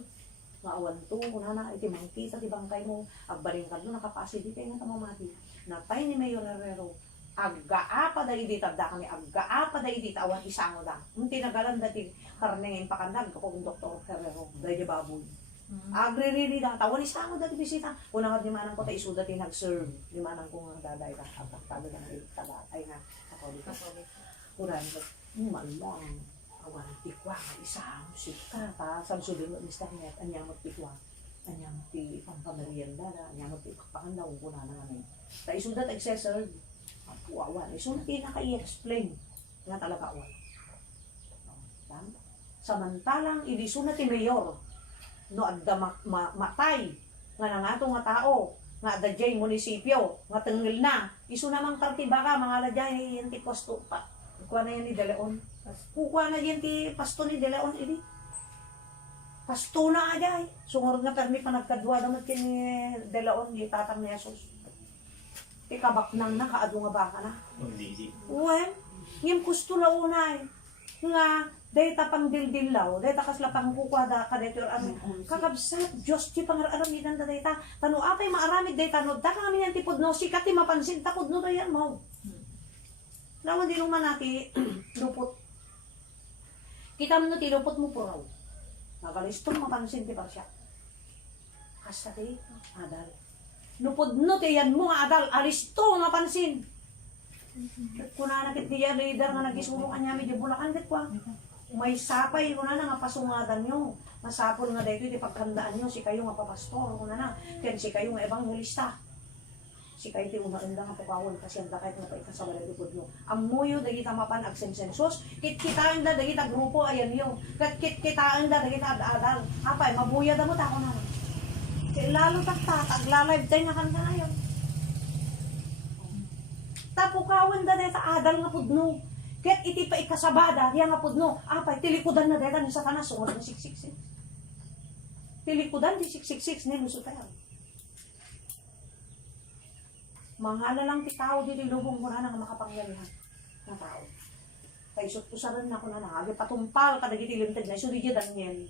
Maawan to, kuna na, iti mangki sa tibangkay mo, agbaring ka doon, nakapasi di kayo nga tamamati. Natay ni Mayor Herrero, aggaapa da idita, da kami aggaapa da idita, awan isango da. Nung tinagalan dati, karnengin pakandag, kapag Dr. Herrero, dahil di baboy. Agri-riri da tawon isa mo dati bisita. Una nga di manang ko ta isu dati nag-serve. Di manang ko nga daday ka talo lang taba ay nga ako dito. Kuran mo malang awan tikwa nga isa musika ta samsudin mo Mr. Net anya mo tikwa. Anya mo ti pampamerienda na anya mo ti pakandaw ko na namin. Ta isu dat serve. Awan isu na naka-i-explain nga talaga awan. Tama. Samantalang iliso na ti mayor no adda matay nga nangato nga tao nga adda jay munisipyo nga tengil na isu namang partiba ka mga ladjay yan ti pasto pa kuha na yan ni De Leon kuha na yan ti pasto ni De Leon ini pasto na ajay sungor nga permi panagkadwa damat ti ni De Leon di tatang ni Jesus ti kabak nang nakaado nga baka na wen ngim gusto launay nga data pang dildil-law, data kasla pang kukwada ka dito ano kakabsat Diyos ti pangaramidan da data tano apay maaramid data no da kami yan tipod no sikat ti mapansin takod no dayan mo lawan di naman nati lupot kita mo no ti lupot mo puraw magalistong mapansin ti parsya kasta ti adal lupod no ti yan mo nga adal alisto mapansin kuna nakit diya leader nga nagisulong anya medyo bulakan ket kwa may sapay kuna na nga pasungadan nyo masapol nga dito di pagkandaan nyo si kayo nga papastor kuna na ken si kayo nga evangelista si kayo ti umaenda nga papawon kasi anda kahit nga paikasabala lipod nyo amuyo dagita mapan agsensensos kitkitaan da dagita grupo ayan yo kitkitaan da dagita adadal apay mabuya da mo ta kuna lalo takta agla-live tayo nga kanta na yun tapukawan da deta adal nga pudno ket iti pa ikasabada diya nga pudno apay tilikudan na deta ni Satanas sungod ng 666 tilikudan di 666 ni lusutayan manghala lang ti tao dito lubong mo na nga makapangyarihan na tao kay usaran na ko na agi patumpal kadagiti lintag na iso di Daniel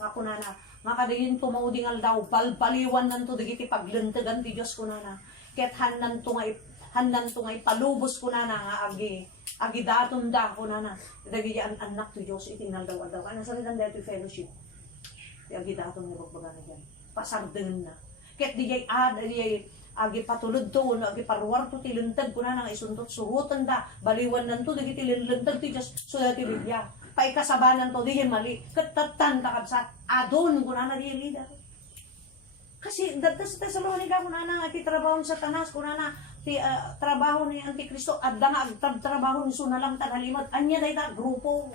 nga ko na nga kadagin tumaudingal daw balbaliwan nanto dagiti paglentagan ti Dios ko na ket handan to nga ipalubos ko na nga agi daton da ko na dagiti anak ti Dios itingal daw ano sa ridan dito fellowship ti agi daton nga bagbaga na diyan pasarden na ket dijay agi patulod to no agi parwar to ti lentag ko na nga isuntot surutan da baliwan nanto dagiti lentag ti Dios so dati Biblia paikasabanan to diyan mali ketatan kakabsat adon ko na di leader kasi datas sa Tesalonica ko na nga ti trabaho sa Satanas ko na ti trabaho ni Antikristo adda nga trabaho ni sunalang tagalimot anya dayta grupo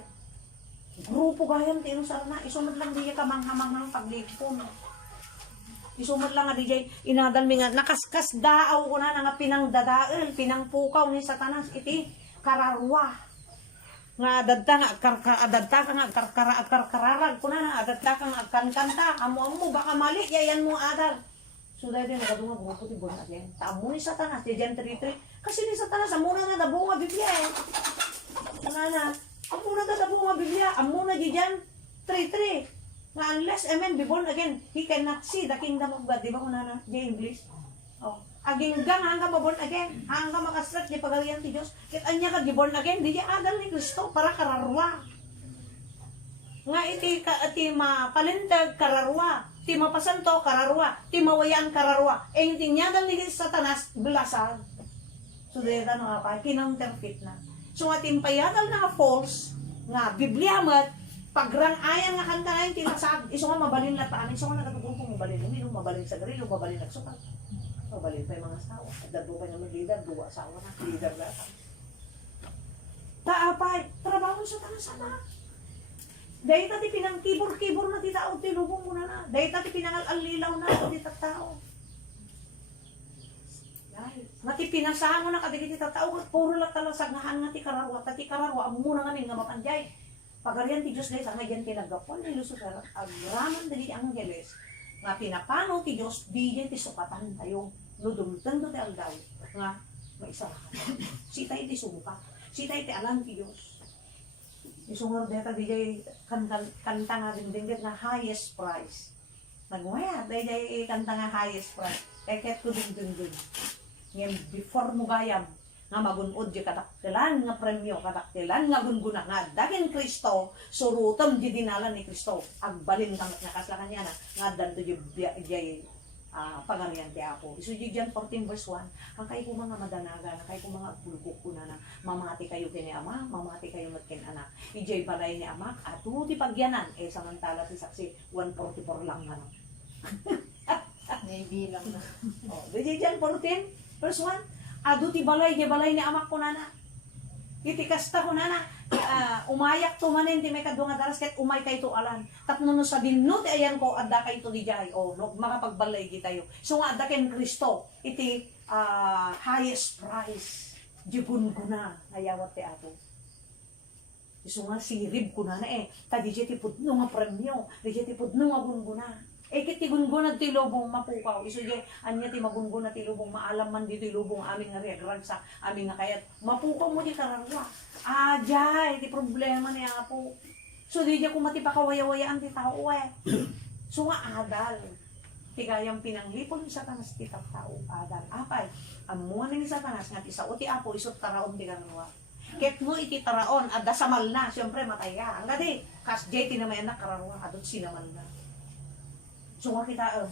gayam ti sarna isumad lang diya ka manghamanghang paglipon isumad lang nga diya inadal mi nga nakaskas daaw ko na nga pinangdadael pinangpukaw ni Satanas iti kararwa nga adadta nga karkararag ko na adadta ka nga kankanta amo baka mali yayan mo adal so dahil din nagadunga grupo ti born again taamo ni Satanas ti John 3:3 kasi ni Satanas amo na nga dabo nga Biblia na amo na dabo nga Biblia amo na di John 3:3 nga unless amen be born again he cannot see the kingdom of God di ba kuna na di English aging gang hanggang maborn again hanggang makastrat di pagalian ti Dios ket anya ka di born again di adal ni Kristo para kararwa nga iti mapalintag kararwa ti mapasanto kararwa ti mawayan kararwa ing tinyadal ni Satanas blasag so deta no pa kinonterfeit na so nga timpayadal na false nga Biblia mat pagrang ayan nga kanta na yung tinasag iso nga mabalin lataan iso nga nagatugong mabalin uminom mabalin sa garilo mabalin nagsukat mabalin pa yung mga asawa dado pa naman leader duwa asawa na leader lahat taapay trabaho sa tanasana dahil tati pinang kibor na ti tao ti lubong mo na dahil tati pinangal alilaw na ti tao mati pinasahan mo na kadigiti tao puro lang talasagnahan nga ti kararwa tati kararwa amo muna nga nga mapanjay pagarian ti Diyos dahil sa ngayon kinagapon ni Lucifer agraman dali angeles nga pinapano ti Diyos di ti sukatan tayo ludumtang do ti aldaw nga maisa sitay ti sumuka sitay ti alam ti Diyos isungor deta di kanta nga dingding na highest price nagwaya di kanta nga highest price eket ko ding ngayon before mo gayam nga magunod di kadaktilan nga premyo kadaktilan nga gunguna nga dagin Kristo surutom di dinalan ni Kristo agbalin kang nakasla kanya na nga danto di pagarian ti Apo. Isu di John 14 verse 1, ang kayo ko mga madanaga, ang kayo ko mga bulgok ko na mamati kayo kini Ama, mamati kayo matkin anak. Ijay balay ni Ama, ato ti pagyanan, samantala ti saksi 144 lang na. May bilang na. Oh, di John 14 verse 1, ado ti balay ni Ama ko na. Iti kasta ko na umayak to manen ti may kadunga daras ket umay kay to alan tapno no sa dinno ti ayan ko adda kay to di jay o no makapagbalay gitayo so nga adda ken Kristo iti highest price jigunguna ayawat ti ato so nga sirib ko na tadi ti pudno nga premyo di ti pudno nga gunguna kiti gunguna ti lubong mapukaw isu di anya ti magunguna ti lubong maalam man dito ti lubong aming nga regrag sa aming nga kayat mapukaw mo di karangwa jay, di problema ni Apo. So, di niya kung matipakawaya-wayaan ti tao So, nga adal. Tigayang pinanglipon ni Satanas ti tao, adal. Apay, amuan ni Satanas nga ti sao ti Apo, isot taraon ti karangwa. Ket mo iti taraon, adda samal na, siyempre matay ka. Ang gadi, kas jay tinamayan na karangwa, adot sinamal na. So, nga kita,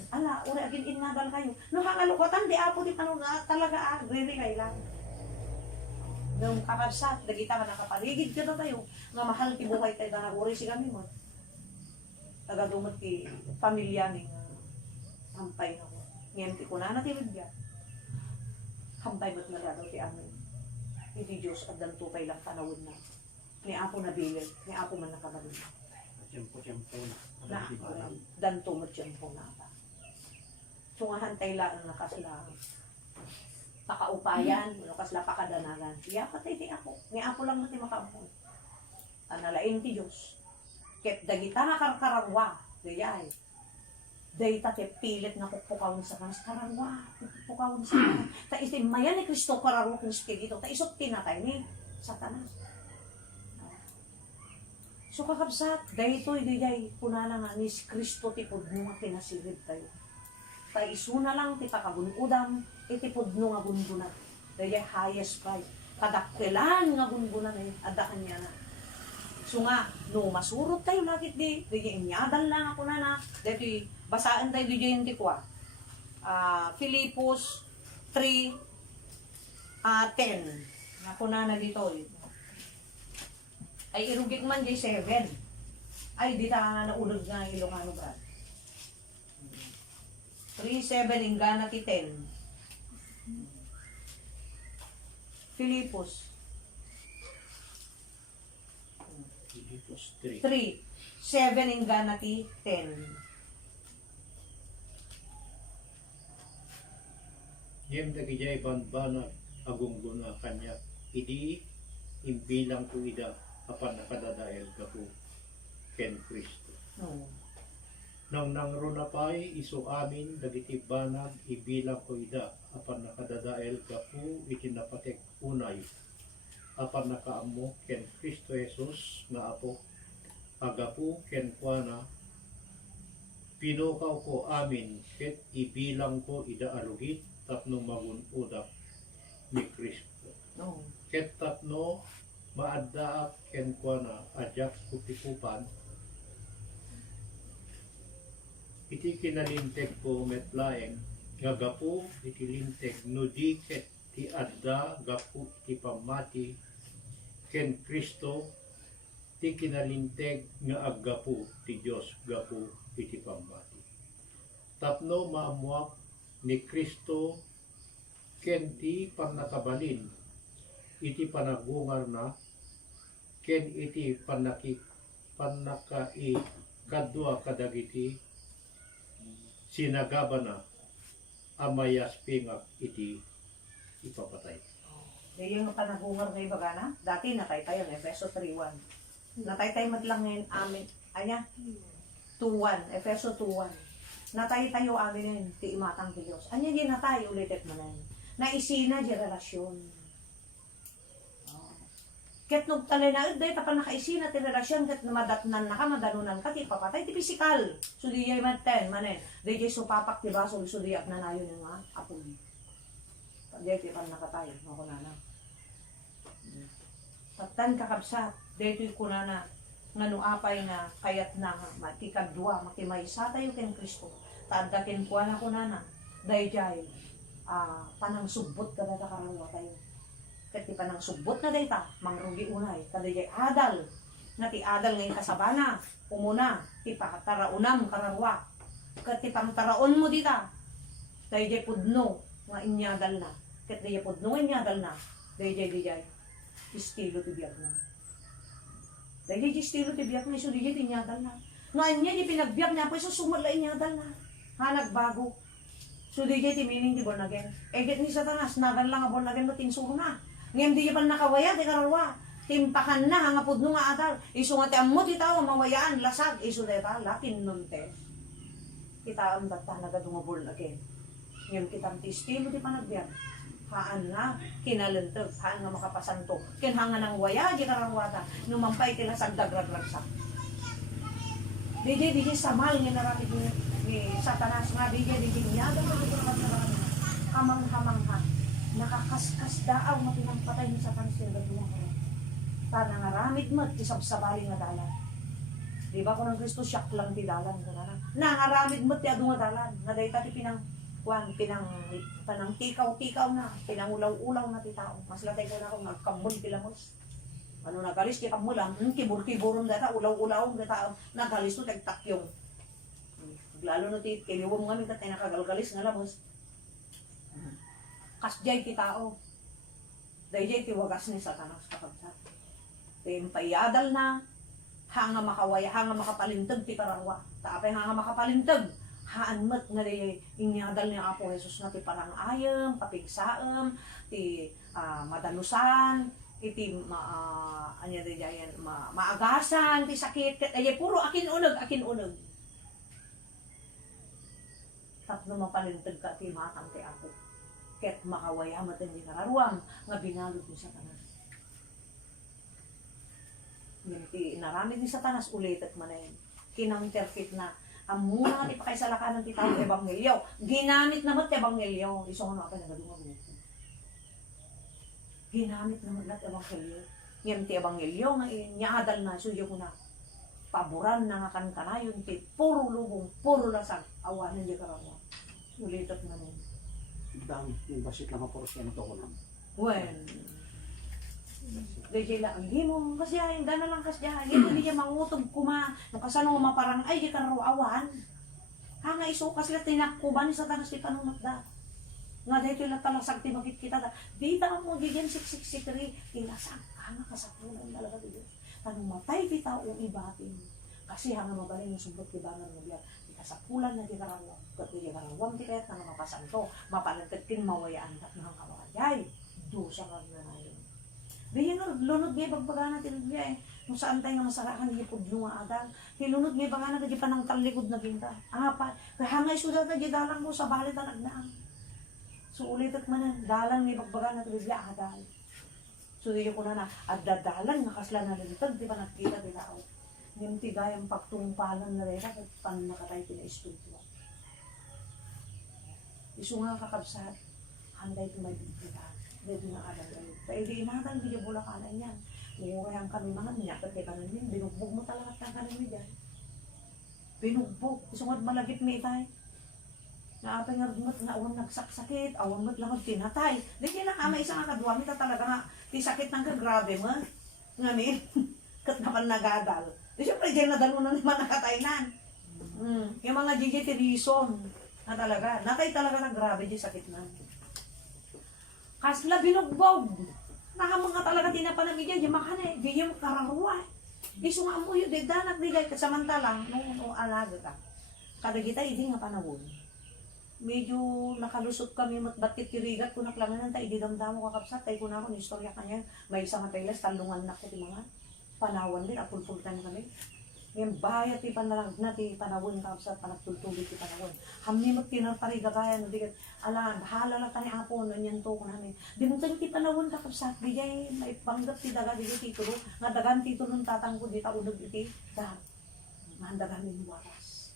uri agin inadal kayo. No, hangalukotan, di Apo, di tanong talaga, really kay lang. Nung kakabsat, dagita ka nakapaligid ka na tayo, nga mahal ti buhay tayo na naguri si kami mo. Tagadumot ti pamilya ni hampay na ko. Ngayon ti kuna na ti Lidya. Hampay mo't nagadaw ti amin. Hindi Diyos at dantukay lang tanawin na. Ni Apo nabilin, ni Apo man nakabalin. Tiyempo Na, danto mo't yan po na ba. So nga hantay lang nakasla. Pakaupayan, kasla pakadanagan. Iya patay di ako. Ni Apo lang natin makampon. Analain ti Diyos. Ket dagita nga karkarangwa. Dayay. Dayta ti pilit nga pukpukawon sa kanas. Karangwa. Pukpukawon sa kanas. Ta istimayan ni Kristo kararwa kung spirito. Ta isot tinatay ni Satanas. So kakabsat, daytoy dayay. Punana nga ni Kristo ti pudno nga pinasirib tayo. Ta isuna lang ti pakagunudam. Iti pudno nga gungunan. Daya highest price. Kadakkelan nga gungunan adda kanya na. So nga, no masurot tayo lakit di. Daya inyadal lang ako na. Dito basaan tayo di yung tikwa. Filipos 3, 10. Ako na dito. Ay irugik man di 7. Ay di ta naulog nga Ilocano brad. 3:7 ingana ti 10. Filipos 3:7 ingana ti 10. Yem dagijay banbana agungguna kanya idi imbilang ko ida apan nakadadael ka po ken Kristo. Nang nangruna pa'y iso amin dagiti banag ibilang ko ida apan nakadadael ka po itinapatek unay apan nakaammo ken Kristo Jesus nga apo agapu ken kuana pinukaw ko amin ket ibilang ko ida alugit tapno magunudap ni Kristo. Ket tapno maaddaak ken kuana ajak kupikupan iti kinalintek ko metlaeng nga gapu iti lintek no di ket ti adda gapu iti pamati ken Kristo ti kinalinteg nga aggapu ti Dios gapu iti pamati. Tapno maamuak ni Kristo ken ti pannakabalin iti panagungar na ken iti pannakai kadua kadagiti sinagabana amayas pingak iti ipapatay. Yung panagungar na ibagana, dati natay tayo na Efeso 3:1. Natay tayo matlang ngayon amin, 2:1, Efeso 2:1. Natay tayo amin ti imatang ti Diyos. Anya di natay ulitet manan. Naisina di relasyon. Ket nung talay na, day tapan nakaisina ti relasyon, ket madatnan na ka, madanunan ka, ti papatay ti pisikal. So di yay maten, manen. Day jay supapak ti baso, so di ap nanayon yung apoy. Day ti pan nakatay, ako na. Patan kakabsat, deto'y kunana, nga apay na kayat na matikadwa, makimaysa tayo ken Kristo. Tadakin kuha na kunana, dayjay, panang subbot kada kakarangwa tayo. Kati panang subbot na dayta, mangrugi unay, kadayjay adal, nga ti adal ngayon kasabana, umuna, ti pakataraunam kararwa. Kati pang taraon mo dita, dayjay pudno, nga inyadal na. Kat dayjay pudno nga inyadal na, dayjay, estilo ti biyak na. Dahil di estilo ti biyak na, iso di inyadal na. Ngayon niya, di pinagbiyak niya, pues sumala inyadal na. Ha, nagbago. So di ti meaning di born again. Get ni Satanas, nagan lang nga born again mo tinsuro na. Ngayon di pa nakawaya, di karalwa. Timpakan na, hangapod nung nga atal. Iso nga ti ammo, ti tao, mawayaan, lasag. Iso di ta, lakin nun te. Kita ang bata nagadunga born again. Ngayon kitang ti estilo ti panagbiyak. Haan nga, kinalentag, haan nga makapasanto. Kinhanga ng waya, di karawata, numampay tila sa dagrag-ragsak. DJ samal nga narapit ni Satanas nga, DJ niya, hamang-hamang ha. Nakakaskas daaw na pinampatay ni Satanas yung gagawin ko. Tana nga ramit mo, tisabsabali nga dalan. Di ba ko ng Kristo, siyak lang ti dalan. Nangaramid mo, ti adu nga dalan. Naday ti pinang tikaw-tikaw na, pinangulaw-ulaw na ti tao. Mas latay ko na akong nagkambol kilamos. Ano nagalis ti kamul lang, kibur-kiburon data, ulaw-ulaw data, nagalis to tagtakyong. Lalo na ti kiliwom nga mi kat nakagalgalis nga lamos. Kasjay ti tao. Dayjay ti wagas ni Satanas kakabsat. Tempayadal na, hanga makawaya, hanga makapalintag ti kararwa. Taapay hanga makapalintag. Haan mat nga di inyadal ni Apo Jesus na ti parang ayam, papigsaam, ti madanusan, iti maagasan, ti sakit, ay puro akin-unag. Tapno mapalintag ka ti matang ti Apo. Ket makawaya matan di kararuam, nga binalot ni Satanas. Yan ti naramid ni Satanas ulit at manayin. Kinang-terkit na amuna nga ipakaisalakanan ti tao ebanghelyo. Ginamit naman ti ebanghelyo. Iso nga pa nagadungan mo. Ginamit naman na't ebanghelyo. Ngayon ti ebanghelyo nga inyadal na suyo ko na. Paboran na nga kankanayon ti puro lubong, puro lasag. Awanan di karawa. Ulitot na nun. Dami, yung basit lang ang porosyan ito ko lang. Well, dahil lang, hindi mo, kasi ay, gana lang kasi hindi mo niya mangutog kuma, nung kasano mo maparang, ay, di ka awan. Ha nga iso, kasi lang tinakkuban ni Satanas di panunod da. Nga dahil tila talasag ti magkit kita da. Di ta mo, di yan 663, tilasag ka nga kasapunan talaga di Diyos. Tanong matay kita o ibatin. Kasi hanga mabalin yung sumbot di bangan mo biyak. Di kasapulan na di karawang. Kat di karawang di kaya't nga mapasanto. Mapalagtagkin mawayaan at mga kawagay. Dosa nga na yun. Di yun, lunod nga ibagbaga natin niya eh. Kung saan tayo nga masarakan, hipod nga agad. Hilunod nga ibaga na, di pa nang talikod na ginta. Pa, kaya nga isuda na, di dalang mo sa balit na nagnaang. So ulit at manan, dalang nga ibagbaga natin niya agad. So di ko na at dadalan, nakasla na lintag, di ba nakita di tao. Yung tigayang pagtungpalan na rin, at pan nakatay pina-espiritu. Iso nga kakabsat, handay tumagigita. Dito na kadal-dalo. Kaya di inakan, di bula kanan yan. Kaya kami mga niya, pati kanan yan, binugbog mo talaga ang kanan mo dyan. Binugbog. Isungad malagip ni itay. Naapay nga rin na awan nagsaksakit, awan mo't lang tinatay. Di kaya nga isang akadwami ta talaga nga, di sakit ng kagrabe mo. Ngamin, kat naman nagadal. Di syempre, dyan nadalo na naman nakataynan. Yung mga GGT reason na talaga, natay talaga na grabe di sakit na. Kasla binugbog. Nakamang ka talaga tinapanamigyan, yung makane, di yung kararwa. Iso nga mo yun, di danak di gay, kasamantalang, nung alaga ka. Kada kita, hindi nga panahon. Medyo nakalusot kami, ba't kitirigat, kung naklanganan tayo, hindi damdamo kakapsat, tayo ko na ako, istorya kanya, may isang mataylas, talungan na ko, di mga panawan din, apulpultan kami. Ngayon, bayat ti panalang na ti panawon kakapsat, panagtultubig ti panawon. Hamni mo tinarpari gagayan, alam, bahala lang tani apo, nanyan to ko namin. Dinutan ti panawon kakapsat, bigay, may panggap ti daga, bigay titulo, nga dagan titulo ng tatangko, di ta unag iti, dahan dagan yung waras.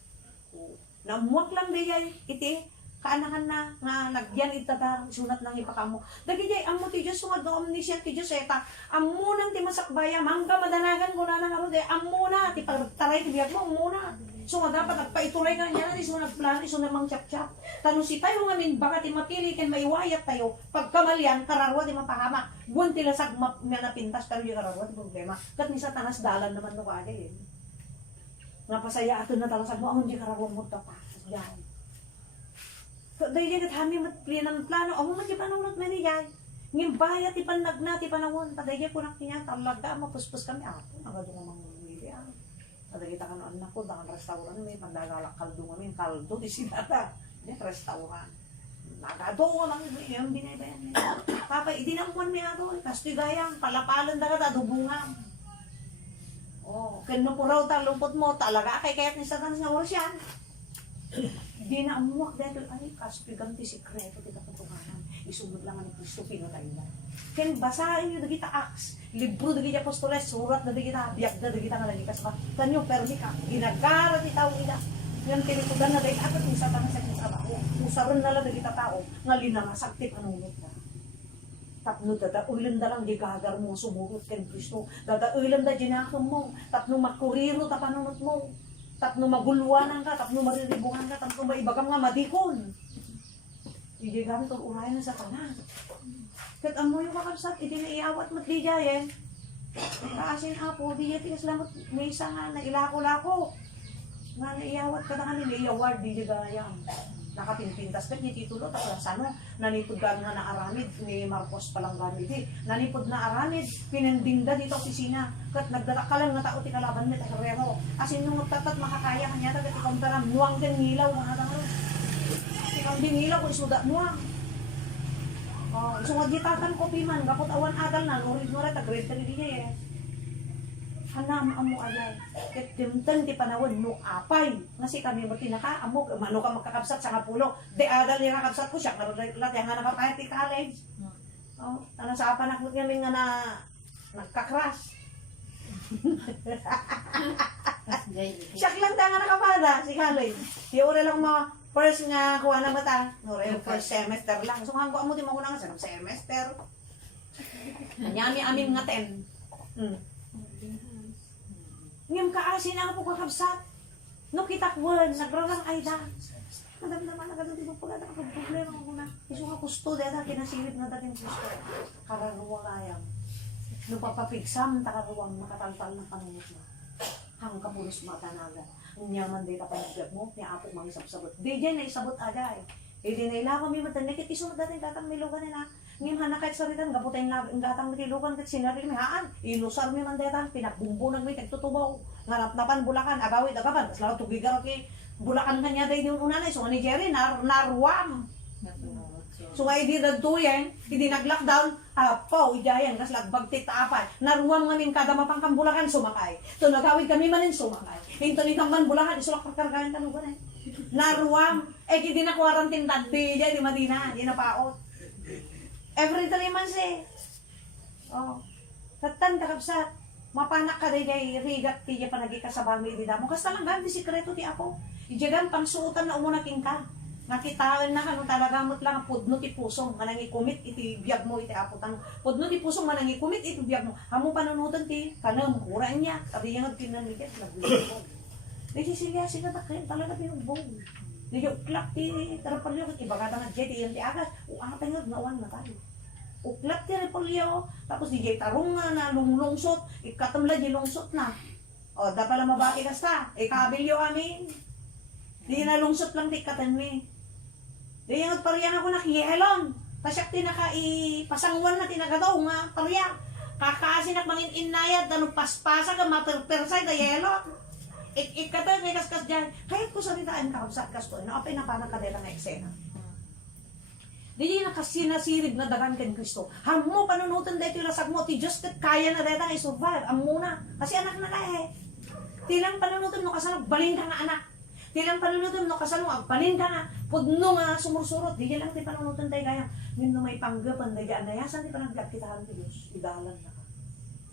Namuak lang bigay, iti, kaanakan na nga nagyan itatar sunat nang ipakamo dagi jay amo ti Dios nga do omniscient ti Dios eta amo nang ti masakbaya mangga madanagan ko na nang arode amo na ti pagtaray ti biag mo amo na so nga dapat nagpaituloy ka niya na ti sunat plan ti sunat mang chap tanong si tayo nga min baka ti mapili ken maiwayat tayo pagkamalyan kararwa ti mapahama buwan ti lasag napintas pero yung kararwa ti problema kat ni Satanas dalan naman no kaya nga pasaya ato na talasag mo amon di kararwa mo tapas diyan. Dahil yan at hami matplinan plano, amo man di panunod na niya. Ngim bayat ipan nagnati panawon, taday ko nak niya, talaga mapuspos kami. Nagado nga mga umili. Taday kita ka noon ako, dakan restaurant, may pandagalak kaldo kami, kaldo, di sinata. Restaurant. Nagado nga mga umili, yung binayabayan niya. Papa, idinamuan niya ako, kastoy gayang, palapalan na ka, dubungan. Kano po raw talumpot mo, talaga kay kayat ni Satanas nga warsyan. Di na amuak dahil, ay, kaspigan ti sikreto, ti katotohanan. Isumod lang ang Kristo, pinatay na. Kaya basahin nyo, dagita Acts, libro dagita Apostoles, surat na dagita, biyak na dagita nga nagikas pa. Kanyo, permi ka, ginagara ti tao ina. Ngayon, tinikudan na dahil, apat yung Satanas sa trabaho. Usaron na lang dagita tao, nga linangasag ti panunod na. Tapno dada, ulan da lang di gagar mo, sumurot ken Kristo. Dada, ulan da ginakam mo, tapno makuriro ta panunod mo. Tapno maguluanan ka, tapno mariribungan ka, tapno maibagam nga madikon. Hindi gamit ang urayan ng Satanas. Kat amo yung kakabsat, hindi na iawat mat di jayen. Kaasin apo, di jay tigas lamot, may isa nga na ilako-lako. Nga na iawat ka na kanila, iaward di jagayang. Nakapinpintas ka, di titulo, tapos ano, nanipod kami nga na aramid, ni Marcos palang gamit eh. Nanipod na aramid, pinandingda dito opisina. Kat nagdara ka lang nga tao, ti kalaban mo, takarero. Asin nung magtatat, makakaya kanya, tagat ikong taram, nuwang din nilaw, mga tanong. Ikang dinilaw ko, isuda nuwang. So nga gitatan ko piman, kapot awan adal na, nurid mo rin, tag-grade ka rin eh. Hanam amo ayay. Ket dimten ti panawon no apay. Ngasi kami mo tinaka amo mano ka magkakabsat sa kapulo. De adal ni kakabsat ko siya karon lat yang napapayat ti college. Ano sa apan akot kami nga na nagkakras. Siya lang ta nga nakapada si college. Di ora lang mo first nga kuha na mata. No first semester lang. So hanggo amo ti mauna nga sa semester. Anyami amin nga 10. Ngayong kaasin na po kakabsat. No kitakwan, nagrarang ay da. Nadamdaman na gano'n, di ba pala nakapag-problema ko na. Iso nga kusto, dahil kinasilip na dating kusto. Kararuwang ayang. No papapigsam, takaruwang makataltal ng panunod na. Hang kapulos matanaga. Nyaman di kapanaglag mo, niya apo mga isabsabot. Di dyan na isabot agay. E di na ila kami matanikit, iso na dating gatang milugan nila. Ngayon hanakit sa ritan, gaputay nga gatang milugan, kat sinaril mi haan. Ilusar mi mandetan, pinakbumbunag mi, tagtutubaw. Ngarap-napan bulakan, agawit, agapan. Tapos lang tugigar kay bulakan kanya dahil yung unanay. So ni Jerry, narwam. So nga hindi nagtuyen, hindi nag-lockdown, apaw, idayan, kas lagbagtit taapay. Narwam ngamin kada mapangkang bulakan, sumakay. So nagawid kami manin, sumakay. Hinto ni Kamban bulakan, isulak pagkargayan tanugan eh. Narwam, hindi na quarantine tadi, di Madina, di na paot. Every 3 months eh. Tatan kakabsat. Mapanak ka day rigat ti panagi ka sa bami di damo. Kas talagang di sikreto ti ako. Ijagan pangsuotan na umuna king ka. Nakitaan na kanu talaga mo't lang pudno ti pusong manangi kumit iti biyag mo iti apotang. Pudno ti pusong manangi kumit iti biyag mo. Amo panunutan ti kanam ura niya. Tabi yang tinanigit nagbuo. Di Cecilia sila takin talaga pinubong. Di klak ti tarapalyo iti bagata nga jet ti agas. Apa nga nawan na tayo. Uklat ti repolyo, tapos di jay tarong nga na lunglungsot, ikatamla di lungsot na. Da pala mabaki kasta, ikabilyo amin. Di na lungsot lang ti ikatan mi. Di yung pariyang ako nakihelon, pasyak ti nakaipasangwan na tinagadaw nga pariyang. Kakaasin ak mangin inayad, danong paspasa ka maperpersay da yelo. Ikatan may kaskas dyan, kahit ko salitaan kakabsat kasto, apay na parang kadela na eksena. Di nakasinasirib na dagan ken Kristo. Hamo panunutan dito lasag mo ti Dios ket kaya na deta nga i-survive. Amo na kasi anak na kay. Tilang panunutan no kasano balin ka nga anak. Tilang panunutan no kasano balin ka nga pudno nga sumursurot. Di lang ti panunutan tay kaya. Ngin may panggapan day anayasan ti panaggat kitahan ti Dios. Idalan na ka.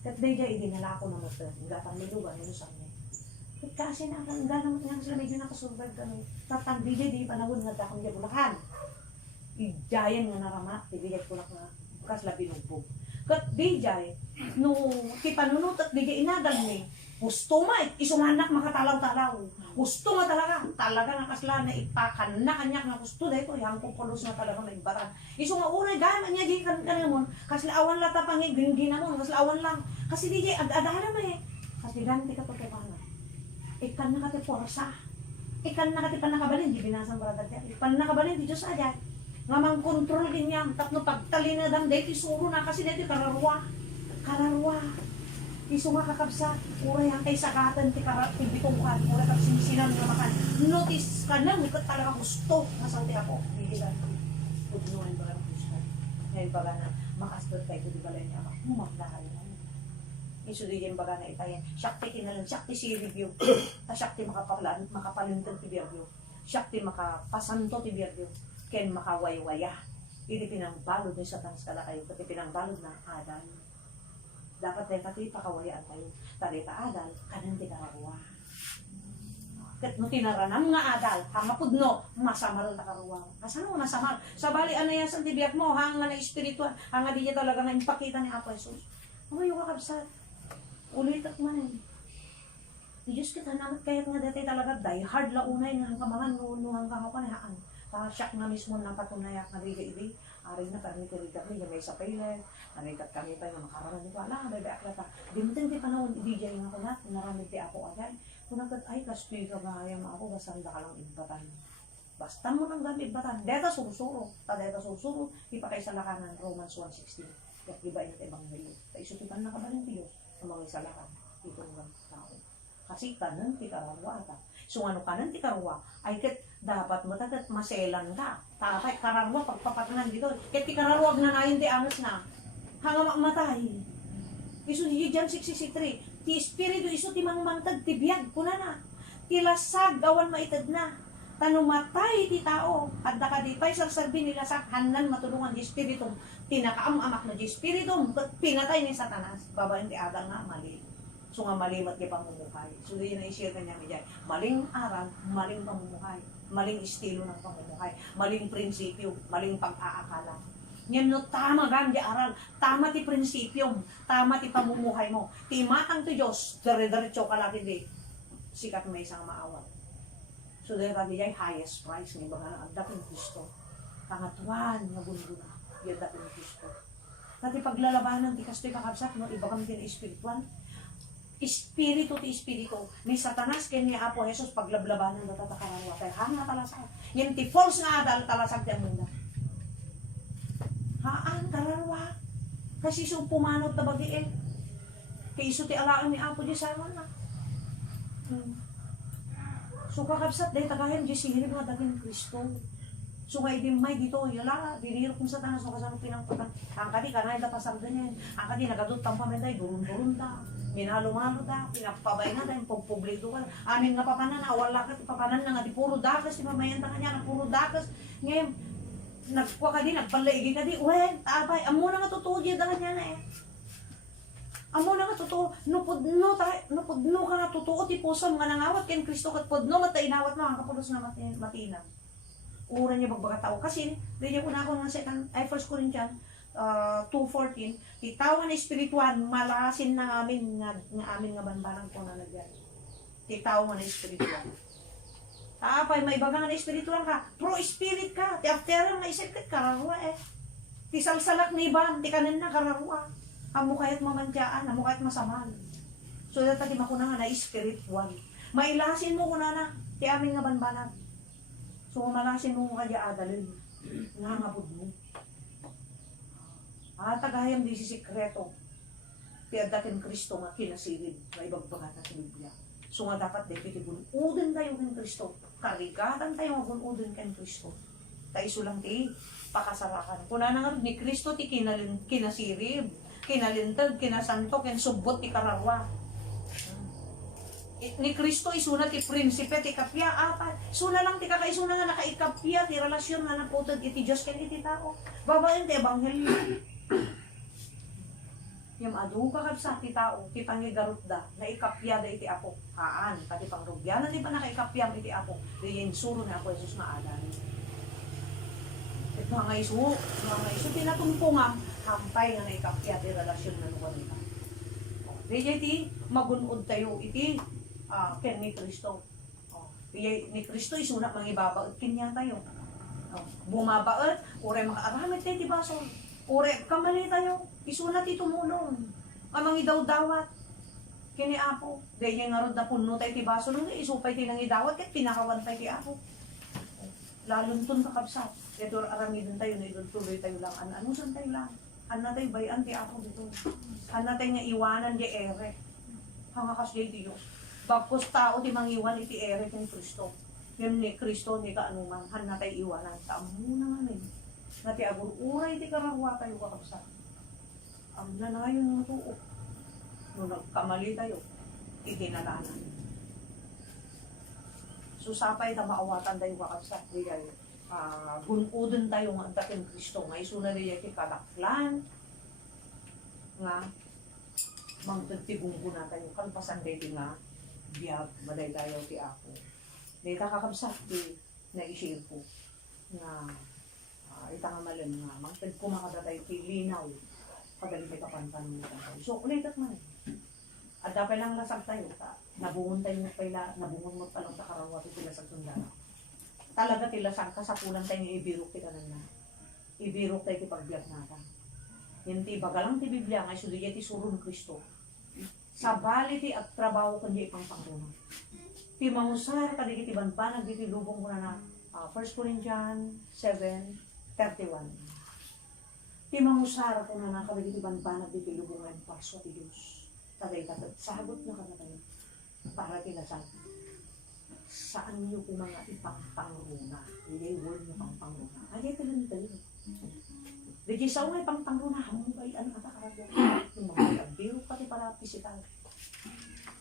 Ket day idinala ko na mo gatang milugan no sa niya. Kasi na ang ganang nga sila medyo nakasurvive kami. Tatang DJ di panahon nga dakong di Bulacan. Ijayan nga narama, ibigay ko lang nga kas labi nugbog. Kat DJ, no ti panunot at DJ inadal ni. Gusto ma, isumanak makatalaw-talaw. Gusto nga talaga nga kasla na ipakan na kanya nga gusto dahil ko, yung pupulos na talaga na ibaran. Iso nga unay, gaya niya di kan mo, kasi awan lang tapangi, gringin mo, kasi awan lang. Kasi DJ, ad-adahan mo eh. Kasi ganti ka tutukan. Ikan na kati porsa. Ikan na kati panakabalin, di binasang brother niya. Ikan nakabalin, di Diyos aja. Nga mang kontrol din niya. Tapno pagtali na dam, dahil isuro na kasi dahil kararwa. Kararwa. Iso nga kakabsa. Ura yan kay sakatan, tibitukan. Ura kag sinisinan na makan. Notice ka na, ikot talaga gusto. Nasauti ako. Higilan. Pudnuan ba ang gusto. Ngayon baga na, makastot kayo, di ba lang niya. Maklahay na. Iso di yung baga na itayan. Shakti kinalan, shakti si review. Ta shakti makapalintag ti Birgyo. Shakti makapasanto ti Birgyo. Ken makawaywaya. Hindi pinangbalod ni Satanas kala kayo. Pati pinangbalod na adal. Dapat tayo pati pakawayaan tayo. Tali ka adal, kanan ti karawa. Kat no tinaranam nga adal, hangapudno, masamal na karuwa. Kasano nga masamal? Sabali anayasan ti biyak mo, hanga na espiritual, hanga di niya talaga nga impakita ni Apo Jesus. Ano yung kakabsat? Ulit at man eh. Di Diyos kita namat kaya't nga dati talaga die hard la unay nga hangkamangan no hanggang ako kanayaan. Siyak na mismo na patunayak na riga-iri. Aray na kami kirikat niya may sa paylet. Narikat kami pa yung makaraman nito. Ala, bebe akla ta. Dimutin di panahon, ibigay nga ko na. Naramid di ako agad. Kung nagkat ay kaspiro nga ayam ako, basta ka lang ibatan. Basta mo nang gamit ibatan. Deta surusuro. Ta deta surusuro. Ipakay sa lakanan, Romans 1:16. Kaya iba yung ebanghelyo. Ta isutipan na kabalin ti Diyos. Ang mga isalakan, ito ng tao. Kasi kanan ti karawa ata. So ano kanan ti karawa, ay ket dapat mo tatat maselan ka. Tapay karawa pagpapatangan dito. Ket ti karawa na nayon ti angas na. Hanga mamatay. Isu di John 6:63. Ti espiritu isu ti mangmantad ti biag kuna na. Ti lasag awan maitad na. Tanumatay ti tao at nakadipay sa sarbi nila sa hanan matulungan di espiritu tinakaamak na di espiritu pinatay ni Satanas babaeng ti adal nga mali so nga malimat ti pamumuhay so di na i-share kanya medya maling aral maling pamumuhay maling estilo ng pamumuhay maling prinsipyo maling pag-aakala yan no tama gan di aral tama ti prinsipyo tama ti pamumuhay mo ti matang ti Diyos dire-diretso ka lagi di sikat may isang maawat. So, dahil kami yung highest price ng mga ang dating gusto. Pangatuan, nga bundo na. Yung dating gusto. Dati paglalabanan, di kasto'y kakabsat, no? Iba kami din espiritual. Espiritu ti espiritu. Ni Satanas, kaya ni Apo Jesus, paglablabanan na tatakarawa. Kaya hanga talasag. Yung ti false nga adal, talasag ti amunda. Haan, kararwa. Kasi so pumanot na bagi eh. Kaya iso ti alaan ni Apo di sama na. So kakabsat dahil tagayan di sihirip nga dating Kristo. So nga hindi may dito yala diniro kung sa tanas so kasano pinangpatan. Ang kadi kanay da pasang ganyan. Ang kadi nagadot tang pamenday durun-durun ta. Minalo-malo ta, pinapabay na dahil pagpubliko ka. Amin nga papanan wala ka papanan na nga di puro dakas di mamayan ta kanya na puro dakas. Ngayon nagkuha ka di nagpalaigi ka di. Wen, tabay amo na nga totoo di da kanya na eh. Amo na nga totoo, nupudno ka nga totoo, ti puso mga nangawat ken Kristo kat pudno, mata inawat mo, ang kapulos na matina. Ura niya magbaga tao. Kasi, rin ko na ako ng 1 Corinthians 2:14, ti tao nga na espirituan, malasin na amin nga amin nga banbanang ko na nagyan. Ti tao nga na espirituan. Tapay, may baga nga na espirituan ka, pro-spirit ka, ti after nga isip ka, karawa eh. Ti salsalak ni Ibam, ti kanan na karawa. Amo kaya't mamantyaan, amo kaya't masaman. So, dati makuna nga na spiritual. Mailasin mo kuna na, ti amin nga banbanag. So, malasin mo nga di adalin. Nangabod mo. Tagayam di si sikreto. Ti adatin Kristo nga kinasilid, na ibagbaga na sa Biblia. So, nga dapat di pitibun-udin tayo ng Kristo. Karigatan tayo magun-udin kay Kristo. Tayo sulang ti pakasarakan. Kuna na nga ni Kristo ti kinasirib. Kinalintag, kinasanto, kinsubot, ti kararwa. Ni Kristo isuna ti prinsipe, ti kapya, apat. Suna lang ti kakaisuna nga nakaikapya, ti relasyon nga naputod, iti Diyos ken iti tao. Babaen ti ebanghelyo. Yung adu kakabsat ti tao, ti pangigarutda, na ikapya da iti ako. Haan, pati pangrugyanan di pa nakaikapyam iti ako. Di yung suro na ako, Jesus na adan. At mga iso, pinatumpungam, hampay nga naikapya ti relasyon na nuwan nila. Di iti, magunod tayo iti, ken ni Kristo. Ni Kristo isuna mangibabaot kinya tayo. Bumabaot, ure makaaramit tayo ti baso. Ure kamali tayo, isuna ti tumulong. Amang idaw-dawat. Kini apo, dahil nga ron na puno tayo ti baso nung isupay ti nang idawat kat pinakawan tayo ti apo. Lalong tun kakabsat. Ito aramidon tayo, na tuloy tayo lang. Ano saan tayo lang? Ano tayo bayan ti apo dito? Ano tayo nga iwanan di ere? Hangakas di Diyos. Bagkos tao ti mangiwan iti ere ni Kristo. Yung ni Kristo ni kaanuman, han na tayo iwanan. Sa amuna nga rin. Na ti abur uray ti karawwa tayo kakabsat. Ang nanayon nga tuo. Nung nagkamali tayo, itinalanan. Susapay ta maawatan tayo kakabsat. Di kayo. Gunudon tayo nga antakin Kristo. Nga isuna rin yung kalaklan. Nga, mangtagtibong ko na tayo. Kalpasan tayo nga, biyag, maday tayo ti ako. Dita kakabsat, di na-ishare ko. Nga, itang amalan nga, magtag kumakada tayo ti linaw. Pagaling tayo kapantan mo tayo. So, ulitat man. At dapat lang lasag tayo. Nabungon tayo mo pala, nabungon mo palang sa karawa ito sila sa sundana. Talaga tilasang kasapulan tayo nga ibirok ti kanan na. Ibirok tayo ti pagbiyak natin. Yan ti bagalang ti Biblia nga isuliya ti surun Kristo. Sa bali ti at trabaho kundi ipang pangruna. Ti mangusar kadigi ti banbanag di ti lubong ko na 1 Corinthians 7:31. Ti mangusar ko na kadigi ti banbanag di ti lubong ng paso ti Diyos. Tagay katag sagot na kada tayo. Para tilasang. Saan niyo kung mga ipangpangruna? Label niyo pangpangruna. Ay, ito lang tayo. Digi sa umay pangpangruna, hamong kayo, ano kata karagyan? Yung mga biro pati para pisikal.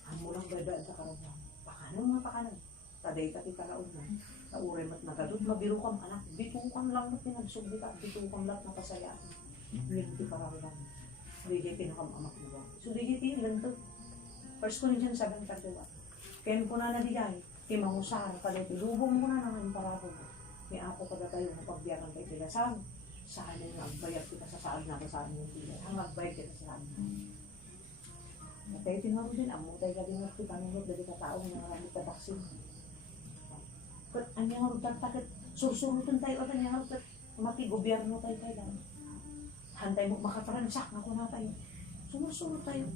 Amo lang dadaan sa karagyan. Pakanan mga pakanan. Taday kati kalaon na. Nauray mat nagadod, mabiro kang anak. Bitukan lang na pinagsubli ka. Bitukan lang na kasayaan. Hindi ti parawilan. Digi pinakamamak mo. So digi ti lang to. 1 Corinthians 7:31. Kaya po na nadigay. Timangusar, kada tilubong mo na naman parabo mo. May ako kada tayo na pagbiyakan tayo tilasang. Saan yung magbayag kita sa saan na saan yung tila. Ang magbayag kita sa saan na. At tayo tinaro din, amo tayo ka din natin panunod dali ka tao na maraming kataksin. Kat anyang harutan takit, sursurutan tayo at anyang harutan, mati gobyerno tayo tayo. Hantay mo makatransak na kuna tayo. Sumusunod tayo.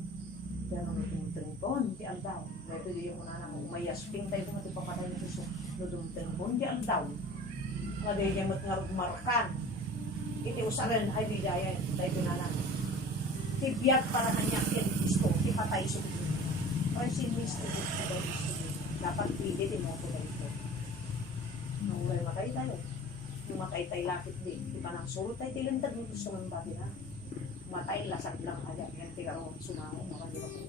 Pero may tumutringpon, di aldaw. Ito di yung muna na umayasping tayo kung ito papatay ng suso. No tumutringpon, di aldaw. Nga di yung markan. Iti usaran ay di daya, tayo pinalang. Tibiyag para kanyang yan Kristo, ipatay sa ito. Or sinis ito, dapat pili din mo ko na ito. Nung ulay matay tayo. Yung matay tayo lakit din. Di ba nang surut tayo tilintad mo gusto ng babi na. Matay, lasag lang agad. Yan, tigarong sumamo, makagila po.